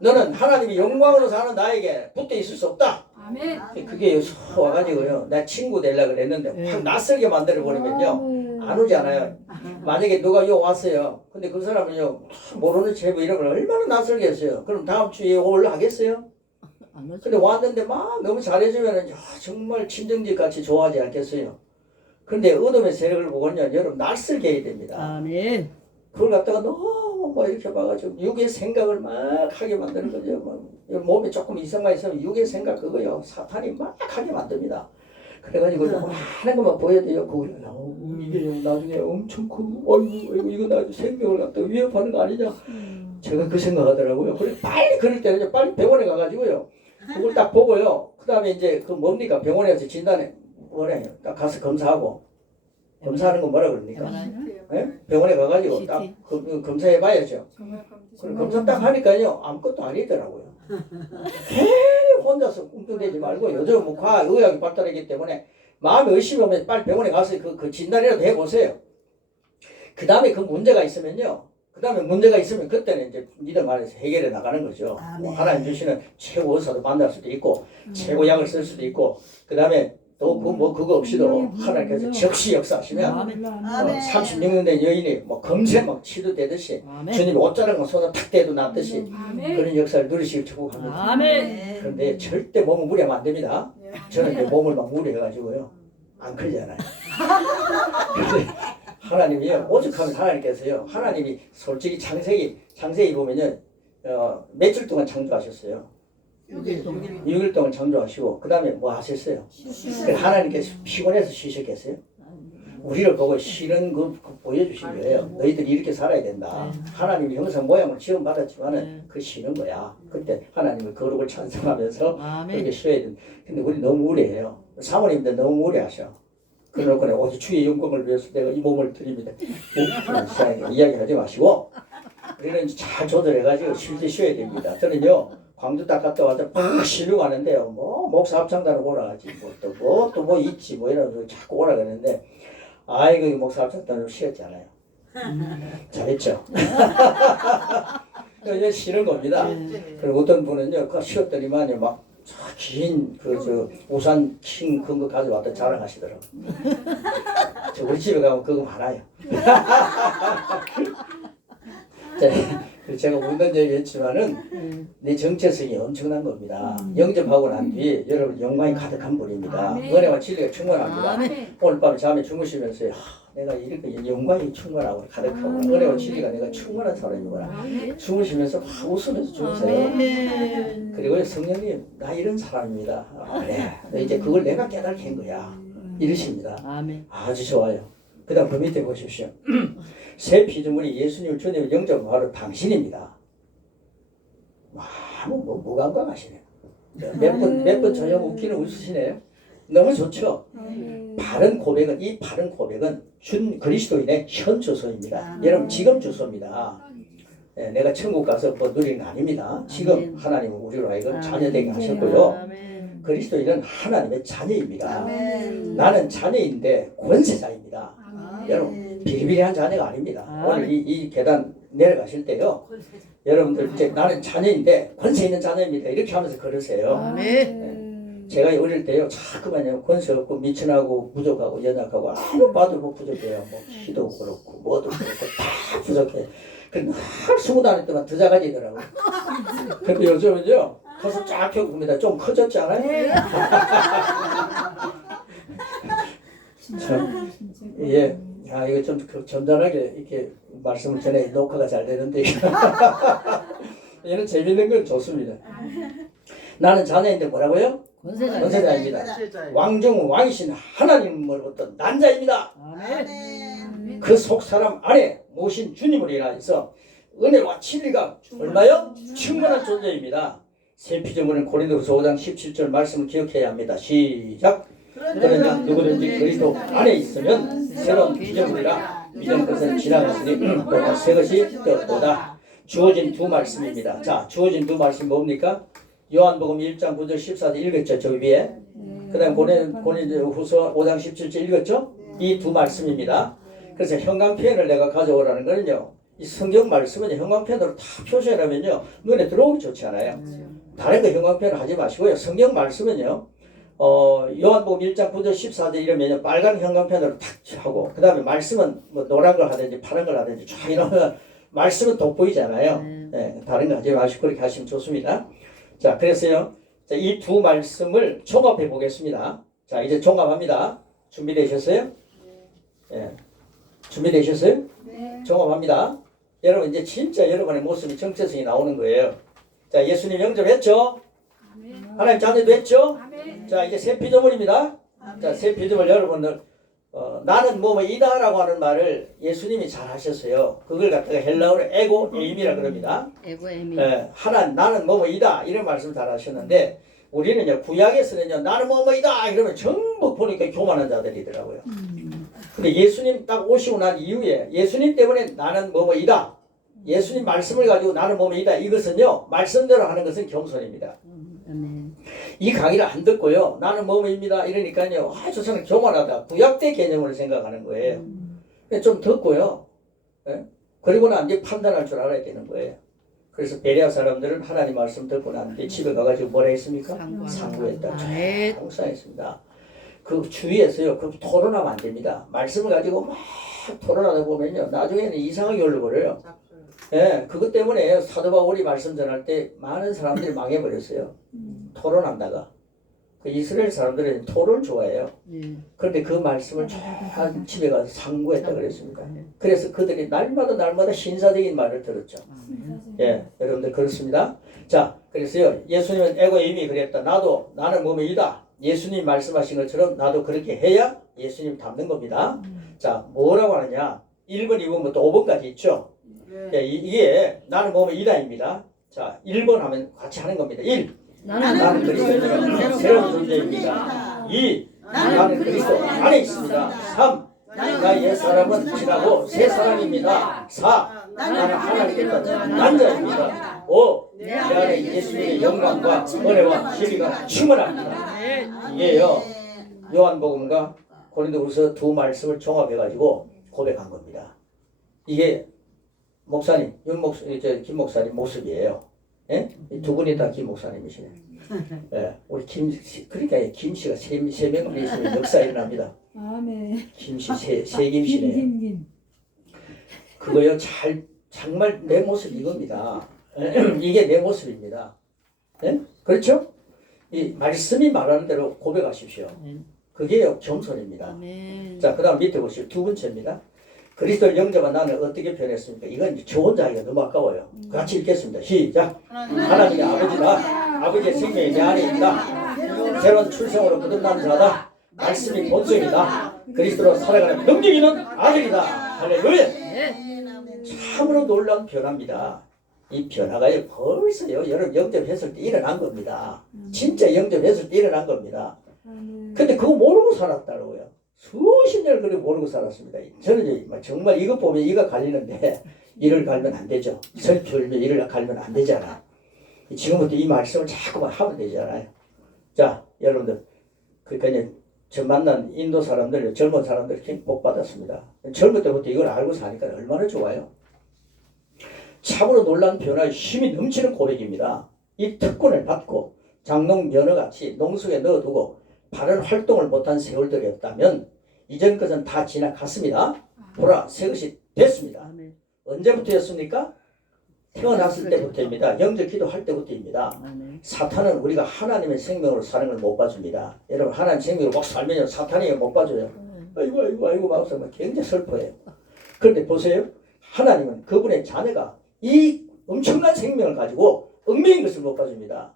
너는 하나님의 영광으로 사는 나에게 붙어 있을 수 없다. 아멘. 그게 와가지고요 나 친구 되려고 그랬는데 확 낯설게 만들어 버리면요 안 오지 않아요. 만약에 누가 요 왔어요. 근데 그 사람은요 모르는 제보 이런 걸 얼마나 낯설게 했어요. 그럼 다음 주에 올라 하겠어요? 안 오지. 근데 왔는데 막 너무 잘해주면은 정말 친정집 같이 좋아하지 않겠어요. 근데 어둠의 세력을 보고는요 여러분 낯설게 해야 됩니다. 아멘. 그걸 갖다가 너무 막 이렇게 봐가지고 육의 생각을 막 하게 만드는 거죠. 막 몸에 조금 이상만 있으면 육의 생각 그거요 사탄이 막 하게 만듭니다. 그래가지고 많은 것만 보여도요 그걸 이게 나중에 엄청 큰 어이구 이거 나중에 생명을 갖다 위협하는 거 아니냐. 제가 그 생각하더라고요. 그래 빨리 그럴 때는 이제 빨리 병원에 가가지고요. 그걸 딱 보고요. 그 다음에 이제 그 뭡니까 병원에 가서 진단에 뭐래요. 딱 가서 검사하고 검사하는 건 뭐라 그럽니까? 예? 병원에 가가지고 CT. 딱 검사해 봐야죠. 그럼 검사 딱 하니까요 아무것도 아니더라고요. 괜히 혼자서 꿍뚱대지 말고 요즘 뭐 과학 의학이 발달했기 때문에 마음에 의심이 오면 빨리 병원에 가서 그 진단이라도 해보세요. 그 다음에 그 문제가 있으면요. 그 다음에 문제가 있으면 그때는 이제 믿음 안에서 해결해 나가는 거죠. 뭐 하나님 주시는 최고 의사도 만날 수도 있고 최고 약을 쓸 수도 있고 그 다음에 또 그거 없이도 하나님께서 즉시 역사하시면 36년 된 여인이 뭐 검색 막 치료되듯이 아멘. 주님이 옷자락 손을 탁 대도 낫듯이 아멘. 그런 역사를 누리시길 축복합니다. 아멘. 그런데 절대 몸을 무리하면 안 됩니다. 저는 이제 몸을 막 무리해가지고요. 안 크잖아요. 근데 하나님이요. 오죽하면 하나님께서요. 하나님이 솔직히 창세기 보면요. 며칠 동안 창조하셨어요. 6일 동안 창조하시고 그 다음에 뭐 하셨어요? 하나님께서 피곤해서 쉬셨겠어요? 우리를 보고 쉬는 거 보여주신 거예요. 너희들이 이렇게 살아야 된다. 하나님이 형상 모양을 지원받았지만은 그 쉬는 거야. 그때 하나님의 거룩을 찬송하면서 그렇게 아멘. 쉬어야 된다. 근데 우리 너무 무리해요. 사모님들 너무 무리하셔. 그래놓고 내가 어제 주의 영광을 위해서 내가 이 몸을 드립니다. 이야기하지 마시고 우리는 잘 조절해가지고 쉴 때 쉬어야 됩니다. 저는요 광주 딱 갔다 와서 막 쉬려고 하는데요. 뭐 목사 합창단을 오라 하지 뭐 있지 뭐 이러면서 자꾸 오라 그러는데 아이고 이 목사 합창단을 쉬었잖아요. 잘했죠. 이제 쉬는 겁니다. 그리고 어떤 분은요 그 쉬었더니만요 막 긴 우산 킹 그런 거 가져왔다 자랑하시더라고. 저 우리 집에 가면 그거 많아요. 제가 웃는 얘기했지만은 내 정체성이 엄청난 겁니다. 영접하고 난 뒤에 여러분 영광이 가득한 분입니다. 은혜와 진리가 충만합니다. 아멘. 오늘 밤에 잠에 주무시면서 내가 이렇게 영광이 충만하고 가득하구나. 은혜와 진리가 내가 충만한 사람이구나. 주무시면서 막 웃으면서 주무세요. 아멘. 그리고 성령님 나 이런 사람입니다. 그래. 이제 그걸 내가 깨닫게 한 거야. 이러십니다. 아멘. 아주 좋아요. 그 다음 그 밑에 보십시오. 새 피조물이 예수님을 주님을 영접하러 당신입니다. 무감각하시네요. 몇 번 저녁 웃기는 웃으시네요. 너무 좋죠. 바른 고백은 이 바른 고백은 준 그리스도인의 현 주소입니다. 여러분 지금 주소입니다. 내가 천국 가서 뭐 누리는 거 아닙니다. 지금 하나님은 우리로 하여금 자녀되게 하셨고요. 아멘. 그리스도인은 하나님의 자녀입니다. 아멘. 나는 자녀인데 권세자입니다. 여러분 비리비리한 자녀가 아닙니다. 오늘 이 계단 내려가실 때요. 여러분들 이제 나는 자녀인데 권세 있는 자녀입니다. 이렇게 하면서 걸으세요. 아멘. 제가 어릴 때요 자꾸만요 권세 없고 미천하고 부족하고 연약하고 아무 봐도 뭐 부족해요. 뭐 키도 그렇고 뭐도 그렇고 다 부족해. 늘 스무 다닐 동안 더 작아지더라고요. 근데 요즘은요 커서 쫙 펴봅니다. 좀 커졌지 않아요? 참, 예. 이거 좀 점잖하게 이렇게 말씀을 전해 녹화가 잘 되는데 얘는 재밌는 건 좋습니다. 나는 자녀인데 뭐라고요? 권세자입니다. 왕중은 왕이신 하나님으로부터 난 자입니다. 아멘. 그 속 사람 안에 모신 주님을 인하여서 은혜와 진리가 얼마요? 충만한 존재입니다. 새 피조물은 고린도후서 5장 17절 말씀을 기억해야 합니다. 시작. 그러나 누구든지 그리스도 안에 있으면 새로운 피조물이라 이전 것은 지나갔으니 또한 새 것이 되었도다. 주어진 두 말씀입니다. 자, 주어진 두 말씀 뭡니까? 요한복음 1장 9절 14절 읽었죠? 저 위에. 그 다음 고린도후서 5장 17절 읽었죠? 이 두 말씀입니다. 그래서 형광 표현을 내가 가져오라는 거는요. 이 성경 말씀은 형광 표현으로 다 표시하면요. 눈에 들어오기 좋지 않아요. 다른 거 형광 표현을 하지 마시고요. 성경 말씀은요. 요한복음 1장 9절 14절 이러면 빨간 형광펜으로 탁 하고 그 다음에 말씀은 뭐 노란 걸 하든지 파란 걸 하든지 쫙 이러면 말씀은 돋보이잖아요. 네, 다른 거 하지 마시고 그렇게 하시면 좋습니다. 자, 그래서요. 이 두 말씀을 종합해 보겠습니다. 자, 이제 종합합니다. 준비되셨어요? 네. 준비되셨어요? 네. 종합합니다. 여러분 이제 진짜 여러분의 모습이 정체성이 나오는 거예요. 자, 예수님 영접했죠? 하나님 자녀도 했죠? 자, 이제 새 피조물입니다. 자, 새 피조물 여러분들 나는 뭐뭐이다라고 하는 말을 예수님이 잘 하셨어요. 그걸 갖다가 헬라어로 에고 에임이라 그럽니다. 에고 에미. 하나 나는 뭐뭐이다 이런 말씀 잘 하셨는데 우리는요 구약에서는요 나는 뭐뭐이다 이러면 전부 보니까 교만한 자들이더라고요. 근데 예수님 딱 오시고 난 이후에 예수님 때문에 나는 뭐뭐이다. 예수님 말씀을 가지고 나는 뭐뭐이다. 이것은요 말씀대로 하는 것은 겸손입니다. 아멘. 이 강의를 안 듣고요 나는 뭐뭐입니다 이러니까요 저 사람 교만하다. 구약 때 개념으로 생각하는 거예요. 좀 듣고요. 예? 그리고 난 이제 판단할 줄 알아야 되는 거예요. 그래서 베레아 사람들은 하나님 말씀 듣고 난 뒤에 집에 가가지고 뭐라 했습니까? 상고했다. 묵상했습니다. 그 주위에서요, 그 토론하면 안 됩니다. 말씀을 가지고 막 토론하다 보면요, 나중에는 이상하게 흘러버려요. 예, 그것 때문에 사도 바울이 말씀 전할 때 많은 사람들이 망해버렸어요. 토론한다가. 그 이스라엘 사람들은 토론을 좋아해요. 그런데 그 말씀을 쫙 집에 가서 상고했다 그랬습니다. 그래서 그들이 날마다 신사적인 말을 들었죠. 예, 여러분들 그렇습니다. 자, 그래서요, 예수님은 에고 이미 그랬다. 나는 뭐뭐이다. 예수님 말씀하신 것처럼 나도 그렇게 해야 예수님 닮는 겁니다. 자, 뭐라고 하느냐? 1번, 2번부터 5번까지 있죠. 예, 이게 나는 뭐뭐이다입니다. 자, 1번 하면 같이 하는 겁니다. 1. 나는 그리스도의 새로운 존재입니다. 2. 나는 그리스도 안에 있습니다. 3. 나의 옛 사람은 지나고 새 사람입니다. 4. 나는 하나님께서 난 자입니다. 5. 내 안에 예수님의 영광과 은혜와 진리가 충만합니다. 이게요 요한복음과 고린도후서 두 말씀을 종합해가지고 고백한 겁니다. 이게 목사님, 김 목사님 모습이에요. 예? 두 분이 다 김 목사님이시네. 예, 우리 그러니까 김 씨가 세 명이 있으면 역사 일어납니다. 아멘. 김 씨 세 김씨네요. 그거요 정말 내 모습 이겁니다. 이게 내 모습입니다. 예? 그렇죠? 이 말씀이 말하는 대로 고백하십시오. 그게요 겸손입니다. 아멘. 자, 그다음 밑에 보시오. 두 번째입니다. 그리스도를 영접한 나는 어떻게 표현했습니까? 이건 저 혼자 하기가 너무 아까워요. 같이 읽겠습니다. 시작. 하나님의 아버지다. 아버지의 생명이 내 안에 있다. 새로운 출생으로 거듭난 자다. 말씀이 본성이다. 그리스도로 살아가는 능력 있는 아들이다. 할렐루야. 참으로 놀라운 변화입니다. 이 변화가요 벌써요 여러분 영접했을 때 일어난 겁니다. 진짜 영접했을 때 일어난 겁니다. 근데 그거 모르고 살았다고요. 수십 년을 그렇게 모르고 살았습니다. 저는 정말 이거 보면 이가 갈리는데 이를 갈면 안 되죠. 설교를 이를 갈면 안 되잖아. 지금부터 이 말씀을 자꾸만 하면 되잖아요. 자, 여러분들 그러니까 저 만난 인도 사람들, 젊은 사람들 이렇게 복 받았습니다. 젊을 때부터 이걸 알고 사니까 얼마나 좋아요. 참으로 놀라운 변화의 힘이 넘치는 고백입니다. 이 특권을 받고 장롱 면허같이 농속에 넣어두고 바른 활동을 못한 세월들이었다면 이전 것은 다 지나갔습니다. 보라 새 것이 됐습니다. 언제부터였습니까? 태어났을 때부터입니다. 영적 기도할 때부터입니다. 사탄은 우리가 하나님의 생명으로 사는 걸 못 봐줍니다. 여러분 하나님 생명으로 막 살면 사탄이 못 봐줘요. 아이고 막 굉장히 슬퍼해요. 그런데 보세요. 하나님은 그분의 자녀가 이 엄청난 생명을 가지고 얽매인 것을 못 봐줍니다.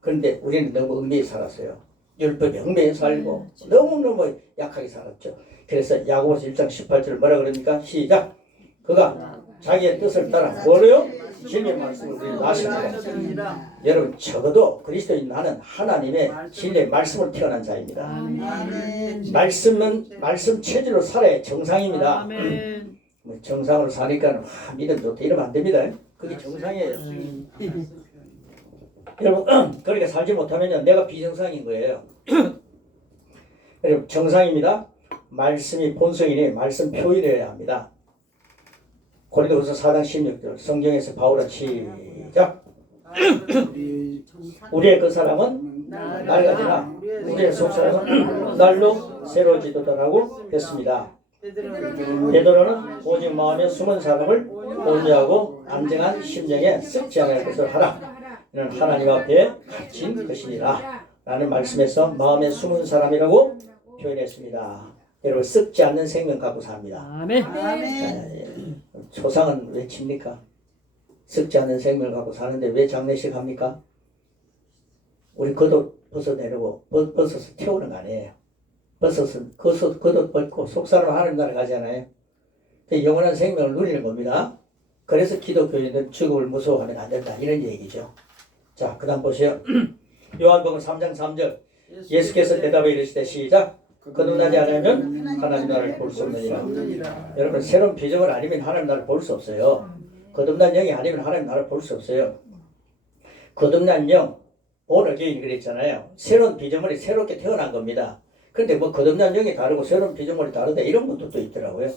그런데 우리는 너무 얽매이 살았어요. 율법에 얽매이 살고 너무너무 약하게 살았죠. 그래서 야고보서 1장 18절 뭐라 그럽니까? 시작. 그가 자기의 뜻을 따라 뭐래요? 진리의 말씀을 우리에게 나십니다. 여러분 적어도 그리스도인 나는 하나님의 진리의 말씀을 태어난 자입니다. 말씀 체질로 살아야 정상입니다. 정상으로 사니까 믿음 좋다 이러면 안 됩니다. 그게 정상이에요. 여러분 그렇게 살지 못하면 내가 비정상인 거예요. 여러분 정상입니다. 말씀이 본성이니 말씀 표현해야 합니다. 고린도후서 4장 16절 성경에서 바울은 시작. 우리의 그 사람은 낡아지나 우리의 속사람은 날로 새로워지도다라고 했습니다. 베드로는 오직 마음에 숨은 사람을 온유하고 안정한 심령에 썩지 않을 것을 하라. 이는 하나님 앞에 갇힌 것이니라 라는 말씀에서 마음에 숨은 사람이라고 표현했습니다. 여러분 썩지 않는 생명 갖고 삽니다. 아멘. 초상은 왜 칩니까? 썩지 않는 생명을 갖고 사는데 왜 장례식 합니까? 우리 겉옷 벗어내려고 벗어서 태우는 거 아니에요. 벗었은 겉옷 벗고 속사람 하나님 나라 가잖아요. 그 영원한 생명을 누리는 겁니다. 그래서 기독교인은 죽음을 무서워하면 안 된다 이런 얘기죠. 자, 그 다음 보세요. 요한복음 3장 3절 예수께서 대답해 이르시되 시작 거듭나지 않으면 하나님 나라를 볼 수 없느니라. 여러분 새로운 비전을 아니면 하나님 나라를 볼 수 없어요. 거듭난 영이 아니면 하나님 나라를 볼 수 없어요. 거듭난 영 오늘 개인이 그랬잖아요. 새로운 비전물이 새롭게 태어난 겁니다. 그런데 뭐 거듭난 영이 다르고 새로운 비전물이 다르다 이런 것도 또 있더라고요.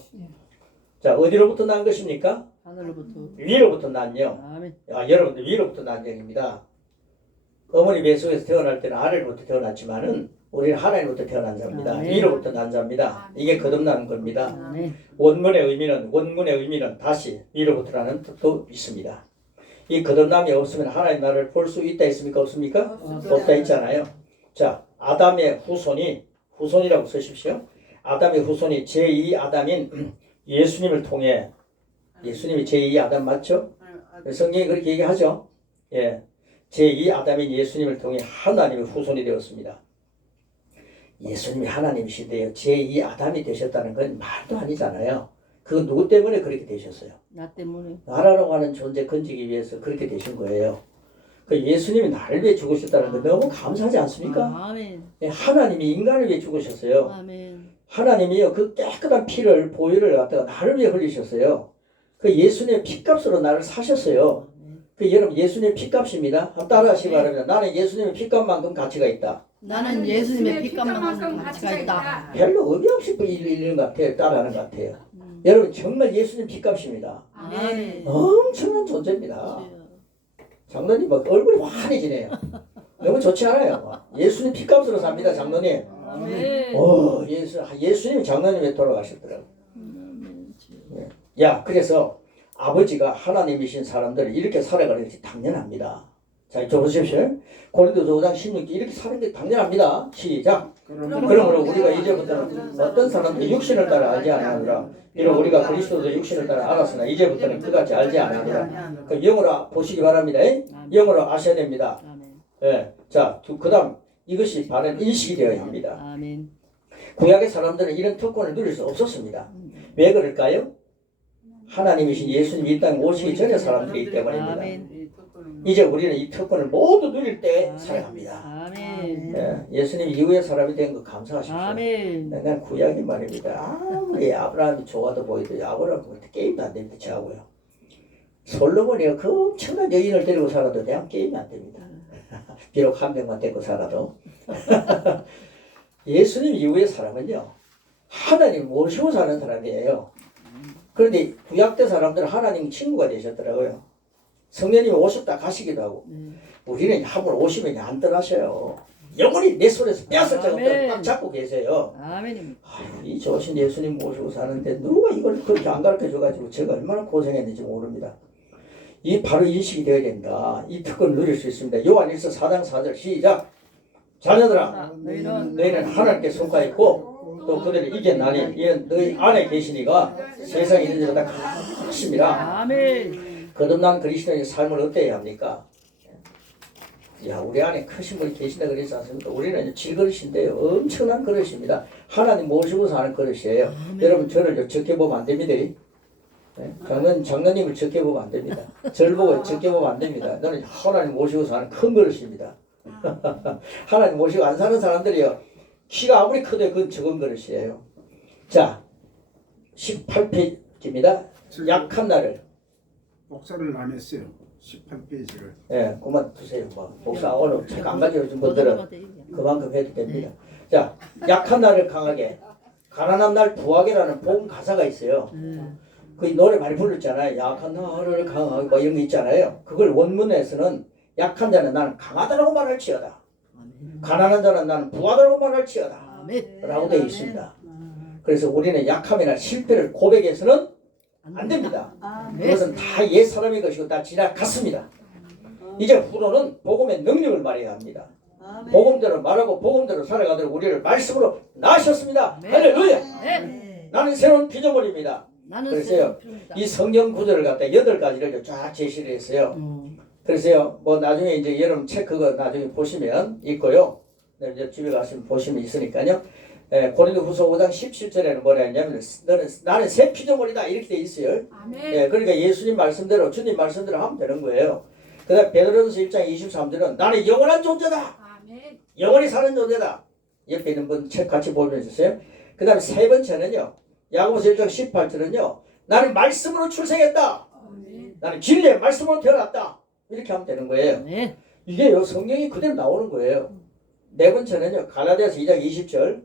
자, 어디로부터 난 것입니까? 하늘로부터. 위로부터 난 영. 아멘. 여러분들 위로부터 난 영입니다. 어머니 뱃속에서 태어날 때는 아래로부터 태어났지만은 우리는 하나님부터 태어난 자입니다. 아멘. 위로부터 난 자입니다. 이게 거듭나는 겁니다. 아멘. 원문의 의미는 다시 위로부터라는 뜻도 있습니다. 이 거듭남이 없으면 하나님 나라를 볼 수 있다 있습니까? 없습니까? 없다 있잖아요. 자, 아담의 후손이라고 쓰십시오. 아담의 후손이 제2 아담인 예수님을 통해 예수님이 제2 아담 맞죠? 성경이 그렇게 얘기하죠. 예, 제2 아담인 예수님을 통해 하나님의 후손이 되었습니다. 예수님이 하나님이신데요. 제2 아담이 되셨다는 건 말도 아니잖아요. 그거 누구 때문에 그렇게 되셨어요? 나 때문에. 나라라고 하는 존재 건지기 위해서 그렇게 되신 거예요. 그 예수님이 나를 위해 죽으셨다는 거 너무 감사하지 않습니까? 아멘. 예, 하나님이 인간을 위해 죽으셨어요. 아멘. 하나님이요 그 깨끗한 피를 보혈을 갖다가 나를 위해 흘리셨어요. 그 예수님의 피값으로 나를 사셨어요. 그 여러분 예수님의 피값입니다. 한번 따라하시기 바랍니다. 나는 예수님의 피값만큼 가치가 있다. 나는 예수님의 피값만큼 가치가 있다. 별로 의미 없이 읽는 것 같아요. 따라하는 것 같아요. 여러분 정말 예수님 피값입니다. 아멘. 엄청난 존재입니다. 장로님 막 얼굴이 환해지네요. 너무 좋지 않아요? 예수님 피값으로 삽니다, 장로님. 아멘. 예수님이 장로님에 돌아가셨더라고요. 야, 그래서 아버지가 하나님이신 사람들을 이렇게 살아가는 것이 당연합니다. 자, 이쪽 보십시오. 고린도서 5장 16절 이렇게 사는 게 당연합니다. 시작. 그러므로 우리가 이제부터는 어떤 사람도 육신을 따라 알지 않으라. 비록 우리가 그리스도도 육신을 따라 알았으나 이제부터는 그같이 알지 않으라. 그 영어로 보시기 바랍니다. 영어로 아셔야 됩니다. 아멘. 예. 자, 그 다음 이것이 바른 인식이 되어야 합니다. 아멘. 구약의 사람들은 이런 특권을 누릴 수 없었습니다. 왜 그럴까요? 하나님이신 예수님이 이 땅에 오시기 전에 사람들이기 때문입니다. 아멘. 이제 우리는 이 특권을 모두 누릴 때 살아갑니다. 아멘. 예수님 이후에 사람이 된 거 감사하십시오. 아멘. 난 구약이 말입니다. 아무리 아브라함이 좋아도 보이도 아브라함은 게임도 안 됩니다. 저하고요. 솔로몬이 그 엄청난 여인을 데리고 살아도 내가 게임이 안 됩니다. 비록 한 명만 데리고 살아도. 예수님 이후의 사람은요. 하나님 모시고 사는 사람이에요. 그런데 구약 때 사람들은 하나님 친구가 되셨더라고요. 성령님이 오셨다 가시기도 하고 우리는 한번 오시면 안 떠나셔요. 영원히 내 손에서 뺏을 적없도록 꽉 잡고 계세요. 아멘. 아유, 이 좋으신 예수님 모시고 사는데 누가 이걸 그렇게 안 가르쳐줘가지고 제가 얼마나 고생했는지 모릅니다. 이 바로 인식이 되어야 된다. 이 특권을 누릴 수 있습니다. 요한일서 4장 4절 시작. 자녀들아 너희는 하나님께 속하 있고 또 그들을 이겨나니 이는 너희 안에 계시니가 세상에 있는 자보다 크심이라. 아멘. 거듭난 그리스도인의 삶을 어때야 합니까? 야, 우리 안에 크신 분이 계신다 그러지 않습니까? 우리는 질그릇인데요. 엄청난 그릇입니다. 하나님 모시고 사는 그릇이에요. 여러분 저를 적게 보면 안 됩니다. 네? 장로님을 적게 보면 안 됩니다. 저를 보고 적게 보면 안 됩니다. 너는 하나님 모시고 사는 큰 그릇입니다. 하나님 모시고 안 사는 사람들이요. 키가 아무리 커도 그건 적은 그릇이에요. 자, 18페이지입니다. 약한 날을. 복사를 안 했어요. 18페이지를. 예, 그만 두세요. 뭐 목사 오늘 책 안 가져오신 분들은 그만큼 해도 됩니다. 자, 약한 날을 강하게, 가난한 날 부하게라는 복음 가사가 있어요. 그 노래 많이 불렀잖아요. 약한 날을 강하게 뭐 이런 거 있잖아요. 그걸 원문에서는 약한 자는 나는 강하다라고 말할지어다. 가난한 자는 나는 부하다라고 말할지어다. 라고 되어 있습니다. 그래서 우리는 약함이나 실패를 고백해서는 안 됩니다. 그것은 다 옛 사람의 것이고 다 지나갔습니다. 이제 후로는 복음의 능력을 말해야 합니다. 복음대로 말하고 복음대로 살아가도록 우리를 말씀으로 낳으셨습니다. 할렐루야. 나는 새로운 피조물입니다. 그래서요 이 성경 구절을 갖다 8가지를 쫙 제시를 했어요. 그래서요 뭐 나중에 이제 여러분 책 그거 나중에 보시면 있고요. 이제 집에 가시면 보시면 있으니까요. 고린도후서 5장 17절에는 뭐라 했냐면 나는 새 피조물이다 이렇게 돼 있어요. 아멘. 그러니까 예수님 말씀대로 주님 말씀대로 하면 되는 거예요. 그 다음 베드로전서 1장 23절은 나는 영원한 존재다. 아멘. 영원히 사는 존재다. 옆에 있는 분 책 같이 보여주세요. 그 다음에 세 번째는요. 야고보서 1장 18절은요. 나는 말씀으로 출생했다. 아멘. 나는 진리의 말씀으로 태어났다. 이렇게 하면 되는 거예요. 네. 이게요 성경이 그대로 나오는 거예요. 네 번째는요. 갈라디아서 2장 20절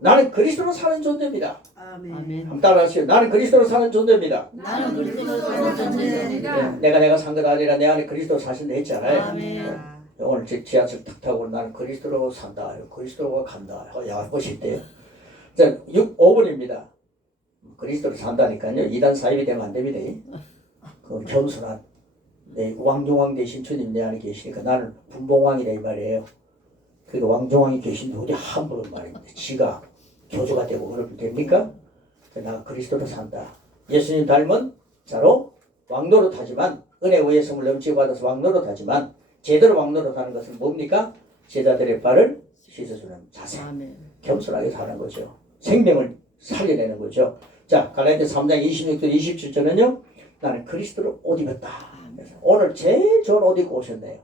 나는 그리스도로 사는 존재입니다. 아멘. 한번 따라하시죠. 나는 그리스도로 사는 존재입니다. 나는 그리스도로 사는 존재입니다. 내가 산 것 아니라 내 안에 그리스도 사신다 했잖아요. 아멘. 오늘 지하철 탁 타고 나는 그리스도로 산다. 그리스도로 간다. 야, 멋있대요. 자, 5번입니다. 그리스도로 산다니까요. 이단 사입이 되면 안 됩니다. 그 겸손한 왕중왕 대신 주님 내 안에 계시니까 나는 분봉왕이다 이 말이에요. 그러니까 왕중왕이 계신데 어디 함부로 말입니다. 지가 교주가 되고 그러면 됩니까? 나 그리스도로 산다. 예수님 닮은 자로 왕노릇하지만 은혜 위에 성을 넘치게 받아서 왕노릇하지만 제대로 왕노릇하는 것은 뭡니까? 제자들의 발을 씻어주는 자세. 아멘. 겸손하게 사는 거죠. 생명을 살려내는 거죠. 자, 갈라디아 3장 26절 27절은요. 나는 그리스도로 옷 입었다. 오늘 제일 좋은 옷 입고 오셨네요.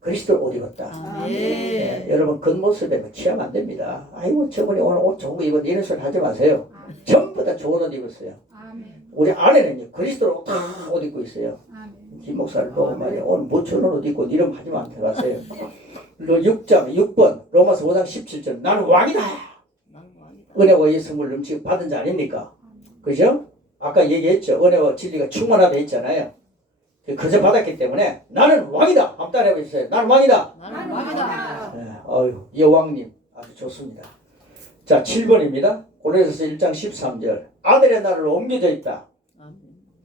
그리스도로 옷 입었다. 아멘. 여러분 겉모습에 취하면 안 됩니다. 아이고 저번에 오늘 옷 좋은 거 입었는데 이런 소리 하지 마세요. 전부 다 좋은 옷 입었어요. 아멘. 우리 아내는요 그리스도로 옷 입고 있어요. 아멘. 김 목사를 보고 말이야 오늘 뭐 저런 옷 입고 이름 하지 마세요. 6번 로마서 5장 17절 나는 왕이다. 은혜와 이 선물 넘치게 받은 자 아닙니까? 그죠? 아까 얘기했죠. 은혜와 진리가 충만하다 했잖아요. 그저 받았기 때문에 나는 왕이다. 한번 따라해보세요. 나는 왕이다. 나는 왕이다. 어휴, 여왕님 아주 좋습니다. 자 7번입니다. 고린도서 1장 13절 아들의 나라로 옮겨져 있다.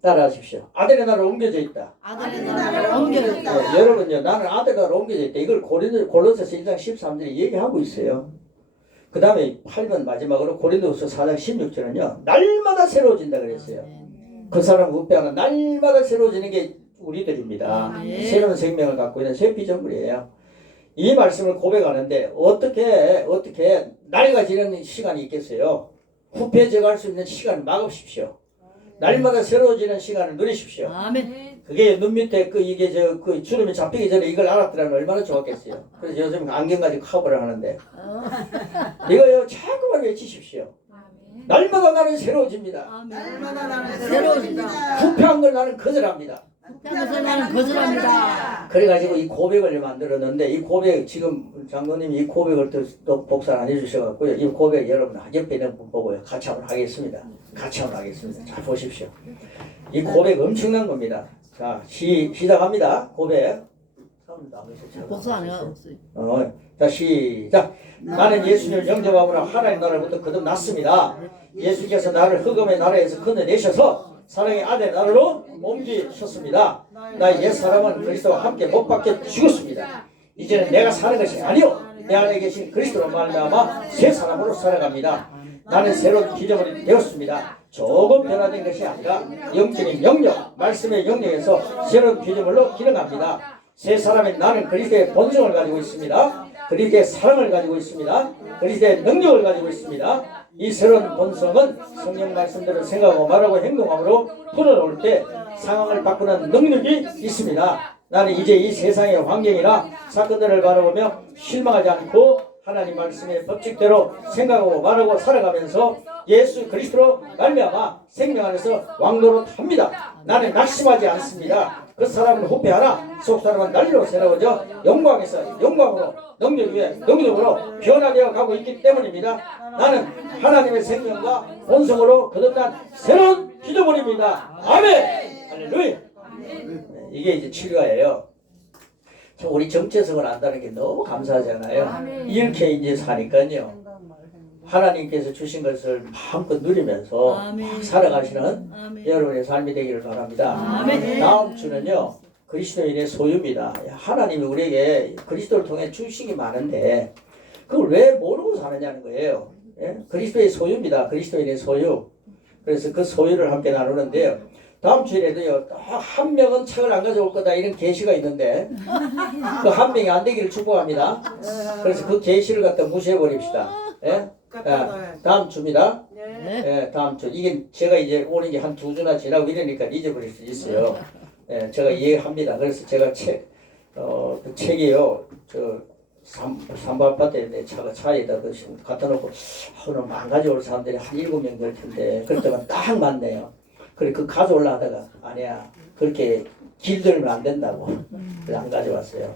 따라하십시오. 아들의 나라로 옮겨져 있다. 아들의 나라를 옮겨줬다. 여러분요 나는 아들의 나라로 옮겨져 있다. 이걸 고린도서 1장 13절에 얘기하고 있어요. 그 다음에 8번 마지막으로 고린도서 4장 16절은요 날마다 새로워진다 그랬어요. 그 사람 우pe하는 날마다 새로워지는 게 우리들입니다. 아멘. 새로운 생명을 갖고 있는 새 피조물이에요. 이 말씀을 고백하는데 어떻게 낡아지는 시간이 있겠어요? 후패져 갈 수 있는 시간을 막으십시오. 날마다 새로워지는 시간을 누리십시오. 아멘. 그게 눈 밑에 그 주름이 잡히기 전에 이걸 알았더라면 얼마나 좋았겠어요. 그래서 요즘 안경 가지고 커버를 하는데 이거요 자꾸만 외치십시오. 아멘. 날마다 나는 새로워집니다. 아멘. 날마다 나는 새로워진다. 후패한 걸 나는 거절합니다. 그래서 나는 거절합니다. 그래가지고 이 고백을 만들었는데 이 고백 지금 장로님이 이 고백을 또 복사를 안 해주셔갖고요. 이 고백 여러분 옆에 있는 분 보고요. 같이 한번 하겠습니다. 같이 한번 하겠습니다. 자 보십시오. 이 고백 엄청난 겁니다. 자 시작합니다. 고백. 복사 안 해요. 자 시작. 나는 예수님을 영접함으로 하나님 나라로부터 거듭났습니다. 예수께서 나를 흑암의 나라에서 건너내셔서 사랑의 아들 나라로 옮기셨습니다. 나의 옛 사람은 그리스도와 함께 못 박혀 죽었습니다. 이제는 내가 사는 것이 아니요 내 안에 계신 그리스도로 말미암아 새 사람으로 살아갑니다. 나는 새로운 피조물이 되었습니다. 조금 변화된 것이 아니라 영적인 영역, 말씀의 영역에서 새로운 피조물로 기능합니다. 새 사람인 나는 그리스도의 본성을 가지고 있습니다. 그리스도의 사랑을 가지고 있습니다. 그리스도의 능력을 가지고 있습니다. 이 새로운 본성은 성령 말씀대로 생각하고 말하고 행동함으로 풀어놓을 때 상황을 바꾸는 능력이 있습니다. 나는 이제 이 세상의 환경이나 사건들을 바라보며 실망하지 않고 하나님 말씀의 법칙대로 생각하고 말하고 살아가면서 예수 그리스도로 말미암아 생명 안에서 왕노릇합니다. 나는 낙심하지 않습니다. 그 사람은 후패하나 속 사람은 날로 새로워져 영광에서 영광으로 능력 위에 능력으로 변화되어 가고 있기 때문입니다. 나는 하나님의 생명과 본성으로 거듭난 새로운 피조물입니다. 아멘. 할렐루야. 이게 이제 치료예요. 우리 정체성을 안다는 게 너무 감사하잖아요. 이렇게 이제 사니까요. 하나님께서 주신 것을 마음껏 누리면서 아멘. 살아가시는 아멘. 여러분의 삶이 되기를 바랍니다. 아멘. 다음 주는요. 그리스도인의 소유입니다. 하나님이 우리에게 그리스도를 통해 주식이 많은데 그걸 왜 모르고 사느냐는 거예요. 예? 그리스도의 소유입니다. 그리스도인의 소유. 그래서 그 소유를 함께 나누는데요. 다음 주에도요. 한 명은 책을 안 가져올 거다 이런 계시가 있는데 그 한 명이 안 되기를 축복합니다. 그래서 그 계시를 갖다 무시해 버립시다. 예? 다음 주입니다. 네. 예, 다음 주. 이게 제가 이제 오는 게 한 2주나 지나고 이러니까 잊어버릴 수 있어요. 예, 제가 이해합니다. 그래서 제가 그 책이요. 삼부 아파트에 내 차에다 갖다 놓고, 오늘 안 가져올 사람들이 한 7명 될 텐데, 그럴 때만 딱 맞네요. 그래, 그 가져올라 하다가, 아니야. 그렇게 길들면 안 된다고. 그래서 안 가져왔어요.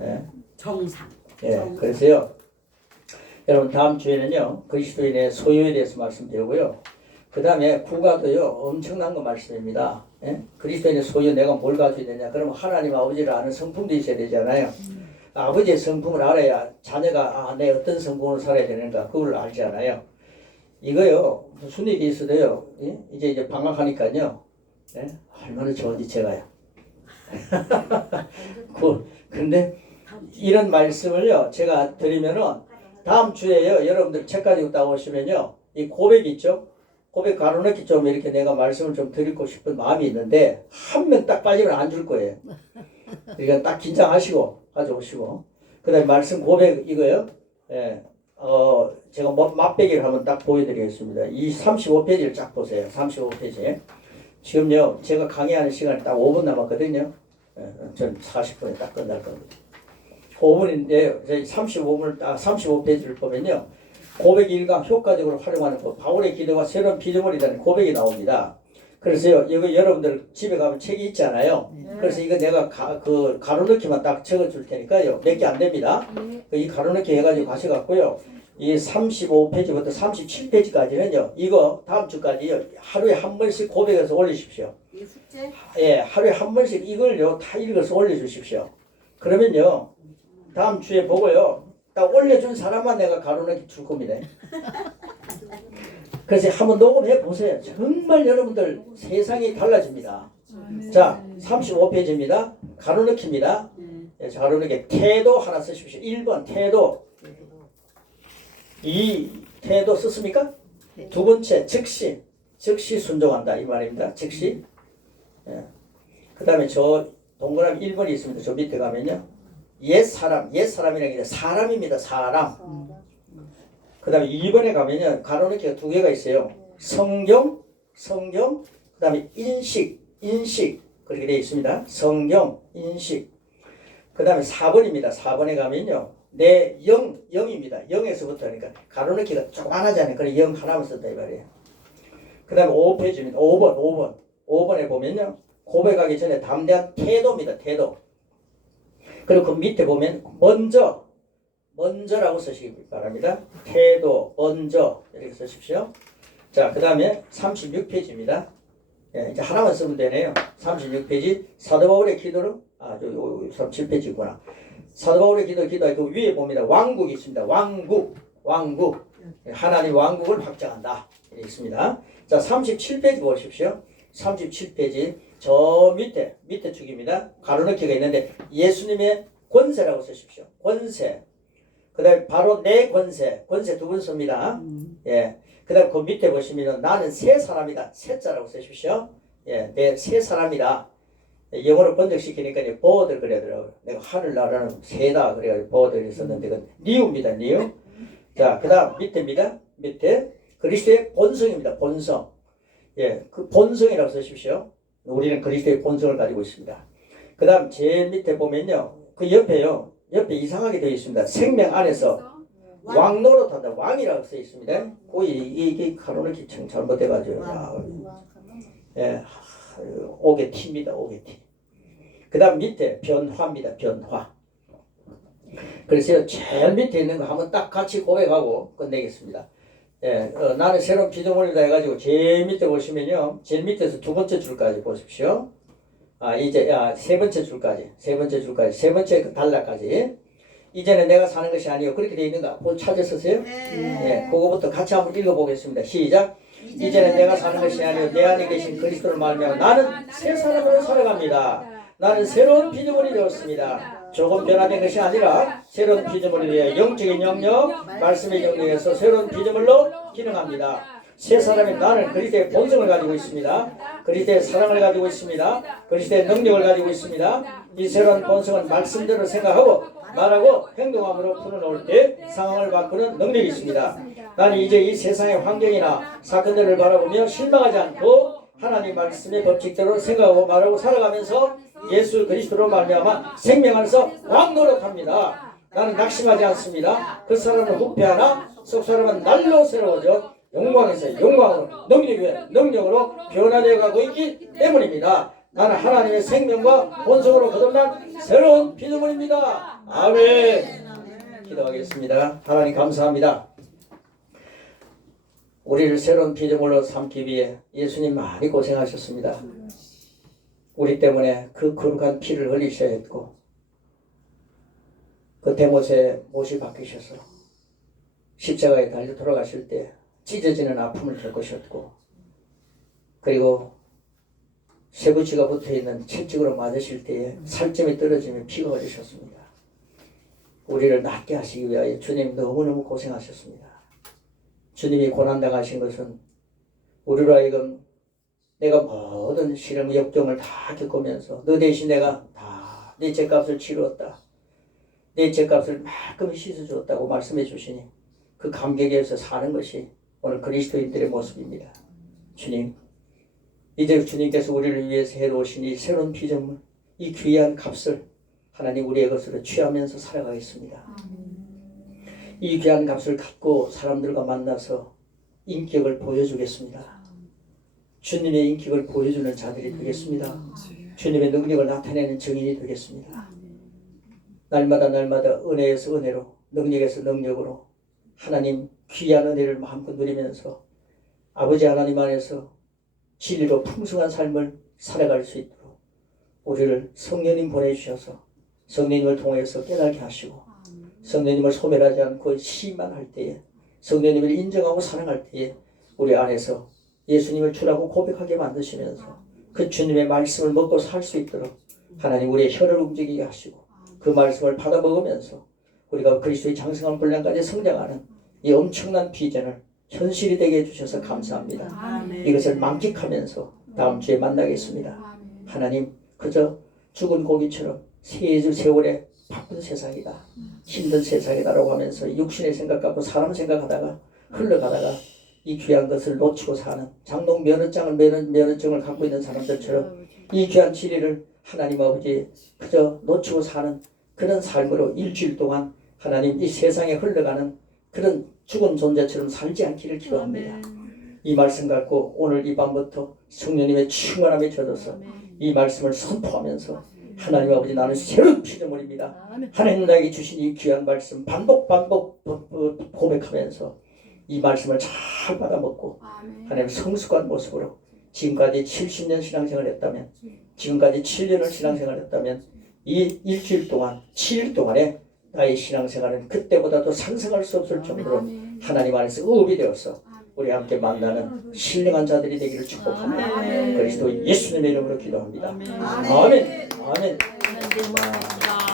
예. 정상. 예, 그래서요. 여러분 다음 주에는요 그리스도인의 소유에 대해서 말씀드리고요. 그 다음에 국가도요 엄청난 거 말씀입니다. 예? 그리스도인의 소유 내가 뭘 가지고 있느냐? 그러면 하나님 아버지를 아는 성품도 있어야 되잖아요. 아버지의 성품을 알아야 자녀가 내 어떤 성품으로 살아야 되는가 그걸 알잖아요. 이거요 무슨 일이 있어도요 예? 이제 방학하니까요 예? 얼마나 좋은지 제가요. 근데 이런 말씀을요 제가 드리면은 다음 주에요 여러분들 책 가지고 따오시면요 이 고백 있죠 고백 가로넣기 좀 이렇게 내가 말씀을 좀 드리고 싶은 마음이 있는데 한 명 딱 빠지면 안 줄 거예요. 그러니까 딱 긴장하시고 가져오시고 그 다음에 말씀 고백 이거요 예, 제가 맛배기를 한번 딱 보여드리겠습니다. 이 35페이지를 쫙 보세요. 35페이지 지금요 제가 강의하는 시간이 딱 5분 남았거든요. 예, 전 40분에 딱 끝날 겁니다. 5분인데 35분을 딱 35페이지를 보면요 고백 일강 효과적으로 활용하는 것 바울의 기도가 새로운 피조물이라는 고백이 나옵니다. 그래서요 이거 여러분들 집에 가면 책이 있잖아요. 그래서 이거 내가 가로넣기만 딱 적어줄 테니까요 몇 개 안 됩니다. 이 가로넣기 해가지고 가셔갖고요 이 35페이지부터 37페이지까지는요 이거 다음 주까지요 하루에 한 번씩 고백해서 올리십시오. 예, 하루에 한 번씩 이걸요 다 읽어서 올려주십시오. 그러면요 다음 주에 보고요 딱 올려준 사람만 내가 가로넣기 줄 겁니다. 그래서 한번 녹음해 보세요. 정말 여러분들 세상이 달라집니다. 자 35페이지입니다. 가로넣기입니다. 예, 가로넣기 태도 하나 쓰십시오. 1번 태도. 이 태도 썼습니까? 두 번째 즉시 순종한다 이 말입니다. 즉시. 예. 그 다음에 저 동그라미 1번이 있습니다. 저 밑에 가면요 옛사람이라는 게 사람입니다. 사람. 그 다음에 2번에 가면요 가로넣기가 두 개가 있어요. 성경 그 다음에 인식 그렇게 되어 있습니다. 성경 인식 그 다음에 4번입니다. 4번에 가면요 내 영입니다. 영에서부터 그러니까 가로넣기가 조그만하잖아요. 그래 영 하나만 썼다 이 말이에요. 그 다음에 5페이지입니다. 5번에 보면요 고백하기 전에 담대한 태도입니다. 태도. 그리고 그 밑에 보면 먼저라고 쓰시기 바랍니다. 태도 먼저 이렇게 쓰십시오. 자, 그 다음에 36페이지입니다. 예, 이제 하나만 쓰면 되네요. 36페이지 사도 바울의 기도로 37페이지구나. 사도 바울의 기도할 그 위에 봅니다. 왕국이 있습니다. 왕국 하나님 왕국을 확장한다 이렇게 있습니다. 자, 37페이지 보십시오. 37페이지 저 밑에 축입니다. 가로넣기가 있는데 예수님의 권세라고 쓰십시오. 권세. 그 다음에 바로 내 권세 두 번 씁니다. 예. 그 다음에 그 밑에 보시면 나는 새 사람이다. 새자라고 쓰십시오. 예, 내 새 사람이다. 영어로 번역시키니까 보어들 그래더라고요. 내가 하늘나라는 새다 그래가지고 보어들이 있었는데 그건 뉴입니다. 뉴. 자, 그 다음 밑에입니다. 밑에 그리스도의 본성입니다. 본성. 예, 그 본성이라고 쓰십시오. 우리는 그리스도의 본성을 가지고 있습니다. 그 다음 제일 밑에 보면요. 그 옆에 이상하게 되어 있습니다. 생명 안에서 왕 노릇한다. 왕이라고 써 있습니다. 이게 가로넣기 참 잘못돼가지고. 예, 오게티입니다. 오게티. 그 다음 밑에 변화입니다. 변화. 그래서 제일 밑에 있는 거 한번 딱 같이 고백하고 끝내겠습니다. 예, 나는 새로운 피조물이다 해가지고 제일 밑에 보시면요. 제일 밑에서 두 번째 줄까지 보십시오. 세 번째 줄까지. 세 번째 그 단락까지. 이제는 내가 사는 것이 아니요. 그렇게 되어 있는가? 그걸 찾으셨어요? 네. 그거부터 같이 한번 읽어보겠습니다. 시작. 이제는 내가 사는 것이 아니요. 내 안에 계신 그리스도를 말미암아 나는 새 사람으로 살아갑니다. 나는 새로운 피조물이 되었습니다. 조금 변화된 것이 아니라 새로운 피조물이 되어 영적인 영역, 말씀의 영역에서 새로운 피조물로 기능합니다. 새 사람인 나는 그리스도의 본성을 가지고 있습니다. 그리스도의 사랑을 가지고 있습니다. 그리스도의 능력을 가지고 있습니다. 이 새로운 본성은 말씀대로 생각하고 말하고 행동함으로 풀어놓을 때 상황을 바꾸는 능력이 있습니다. 나는 이제 이 세상의 환경이나 사건들을 바라보며 실망하지 않고 하나님 말씀의 법칙대로 생각하고 말하고 살아가면서 예수 그리스도로 말미암아 생명 안에서 왕노릇합니다. 나는 낙심하지 않습니다. 그 사람은 후패하나 속 사람은 날로 새로워져 영광에서 영광으로 능력에 능력으로 변화되어 가고 있기 때문입니다. 나는 하나님의 생명과 본성으로 거듭난 새로운 피조물입니다. 아멘. 기도하겠습니다. 하나님 감사합니다. 우리를 새로운 피조물로 삼기 위해 예수님 많이 고생하셨습니다. 우리 때문에 그 거룩한 피를 흘리셔야 했고 그 대못에 못이 박히셔서 십자가에 달려 돌아가실 때 찢어지는 아픔을 겪으셨고 그리고 쇠붙이가 붙어있는 채찍으로 맞으실 때에 살점이 떨어지며 피가 흘리셨습니다. 우리를 낫게 하시기 위하여 주님 너무너무 고생하셨습니다. 주님이 고난당하신 것은 우리로 하여금 내가 모든 시름 역경을 다 겪으면서 너 대신 내가 다 내 죄값을 치루었다. 내 죄값을 말끔히 씻어주었다고 말씀해 주시니 그 감격에서 사는 것이 오늘 그리스도인들의 모습입니다. 주님, 이제 주님께서 우리를 위해서 해놓으신 이 새로운 피조물, 이 귀한 값을 하나님 우리의 것으로 취하면서 살아가겠습니다. 이 귀한 값을 갖고 사람들과 만나서 인격을 보여주겠습니다. 주님의 인격을 보여주는 자들이 되겠습니다. 주님의 능력을 나타내는 증인이 되겠습니다. 날마다 은혜에서 은혜로 능력에서 능력으로 하나님 귀한 은혜를 마음껏 누리면서 아버지 하나님 안에서 진리로 풍성한 삶을 살아갈 수 있도록 우리를 성령님 보내주셔서 성령님을 통해서 깨닫게 하시고 성령님을 소멸하지 않고 시만 할 때에 성령님을 인정하고 사랑할 때에 우리 안에서 예수님을 주라고 고백하게 만드시면서 그 주님의 말씀을 먹고 살 수 있도록 하나님 우리의 혀를 움직이게 하시고 그 말씀을 받아 먹으면서 우리가 그리스도의 장성한 분량까지 성장하는 이 엄청난 비전을 현실이 되게 해주셔서 감사합니다. 아멘. 이것을 만끽하면서 다음 주에 만나겠습니다. 하나님 그저 죽은 고기처럼 세월에 바쁜 세상이다. 힘든 세상이다라고 하면서 육신의 생각 갖고 사람 생각하다가 흘러가다가 이 귀한 것을 놓치고 사는 장롱 면허증을 갖고 있는 사람들처럼 이 귀한 진리를 하나님 아버지 그저 놓치고 사는 그런 삶으로 일주일 동안 하나님 이 세상에 흘러가는 그런 죽은 존재처럼 살지 않기를 기도합니다. 이 말씀 갖고 오늘 이 밤부터 성령님의 충만함에 젖어서 이 말씀을 선포하면서 하나님 아버지 나는 새로운 피조물입니다. 하나님 나에게 주신 이 귀한 말씀 반복 고백하면서 이 말씀을 잘 받아먹고 하나님 성숙한 모습으로 지금까지 70년 신앙생활을 했다면 지금까지 7년을 신앙생활을 했다면 이 일주일 동안 7일 동안에 나의 신앙생활은 그때보다도 상승할 수 없을 정도로 하나님 안에서 의업이 되어서 우리 함께 만나는 신령한 자들이 되기를 축복합니다. 그리스도 예수님의 이름으로 기도합니다. 아멘. 아멘. 하나님 고맙습니다.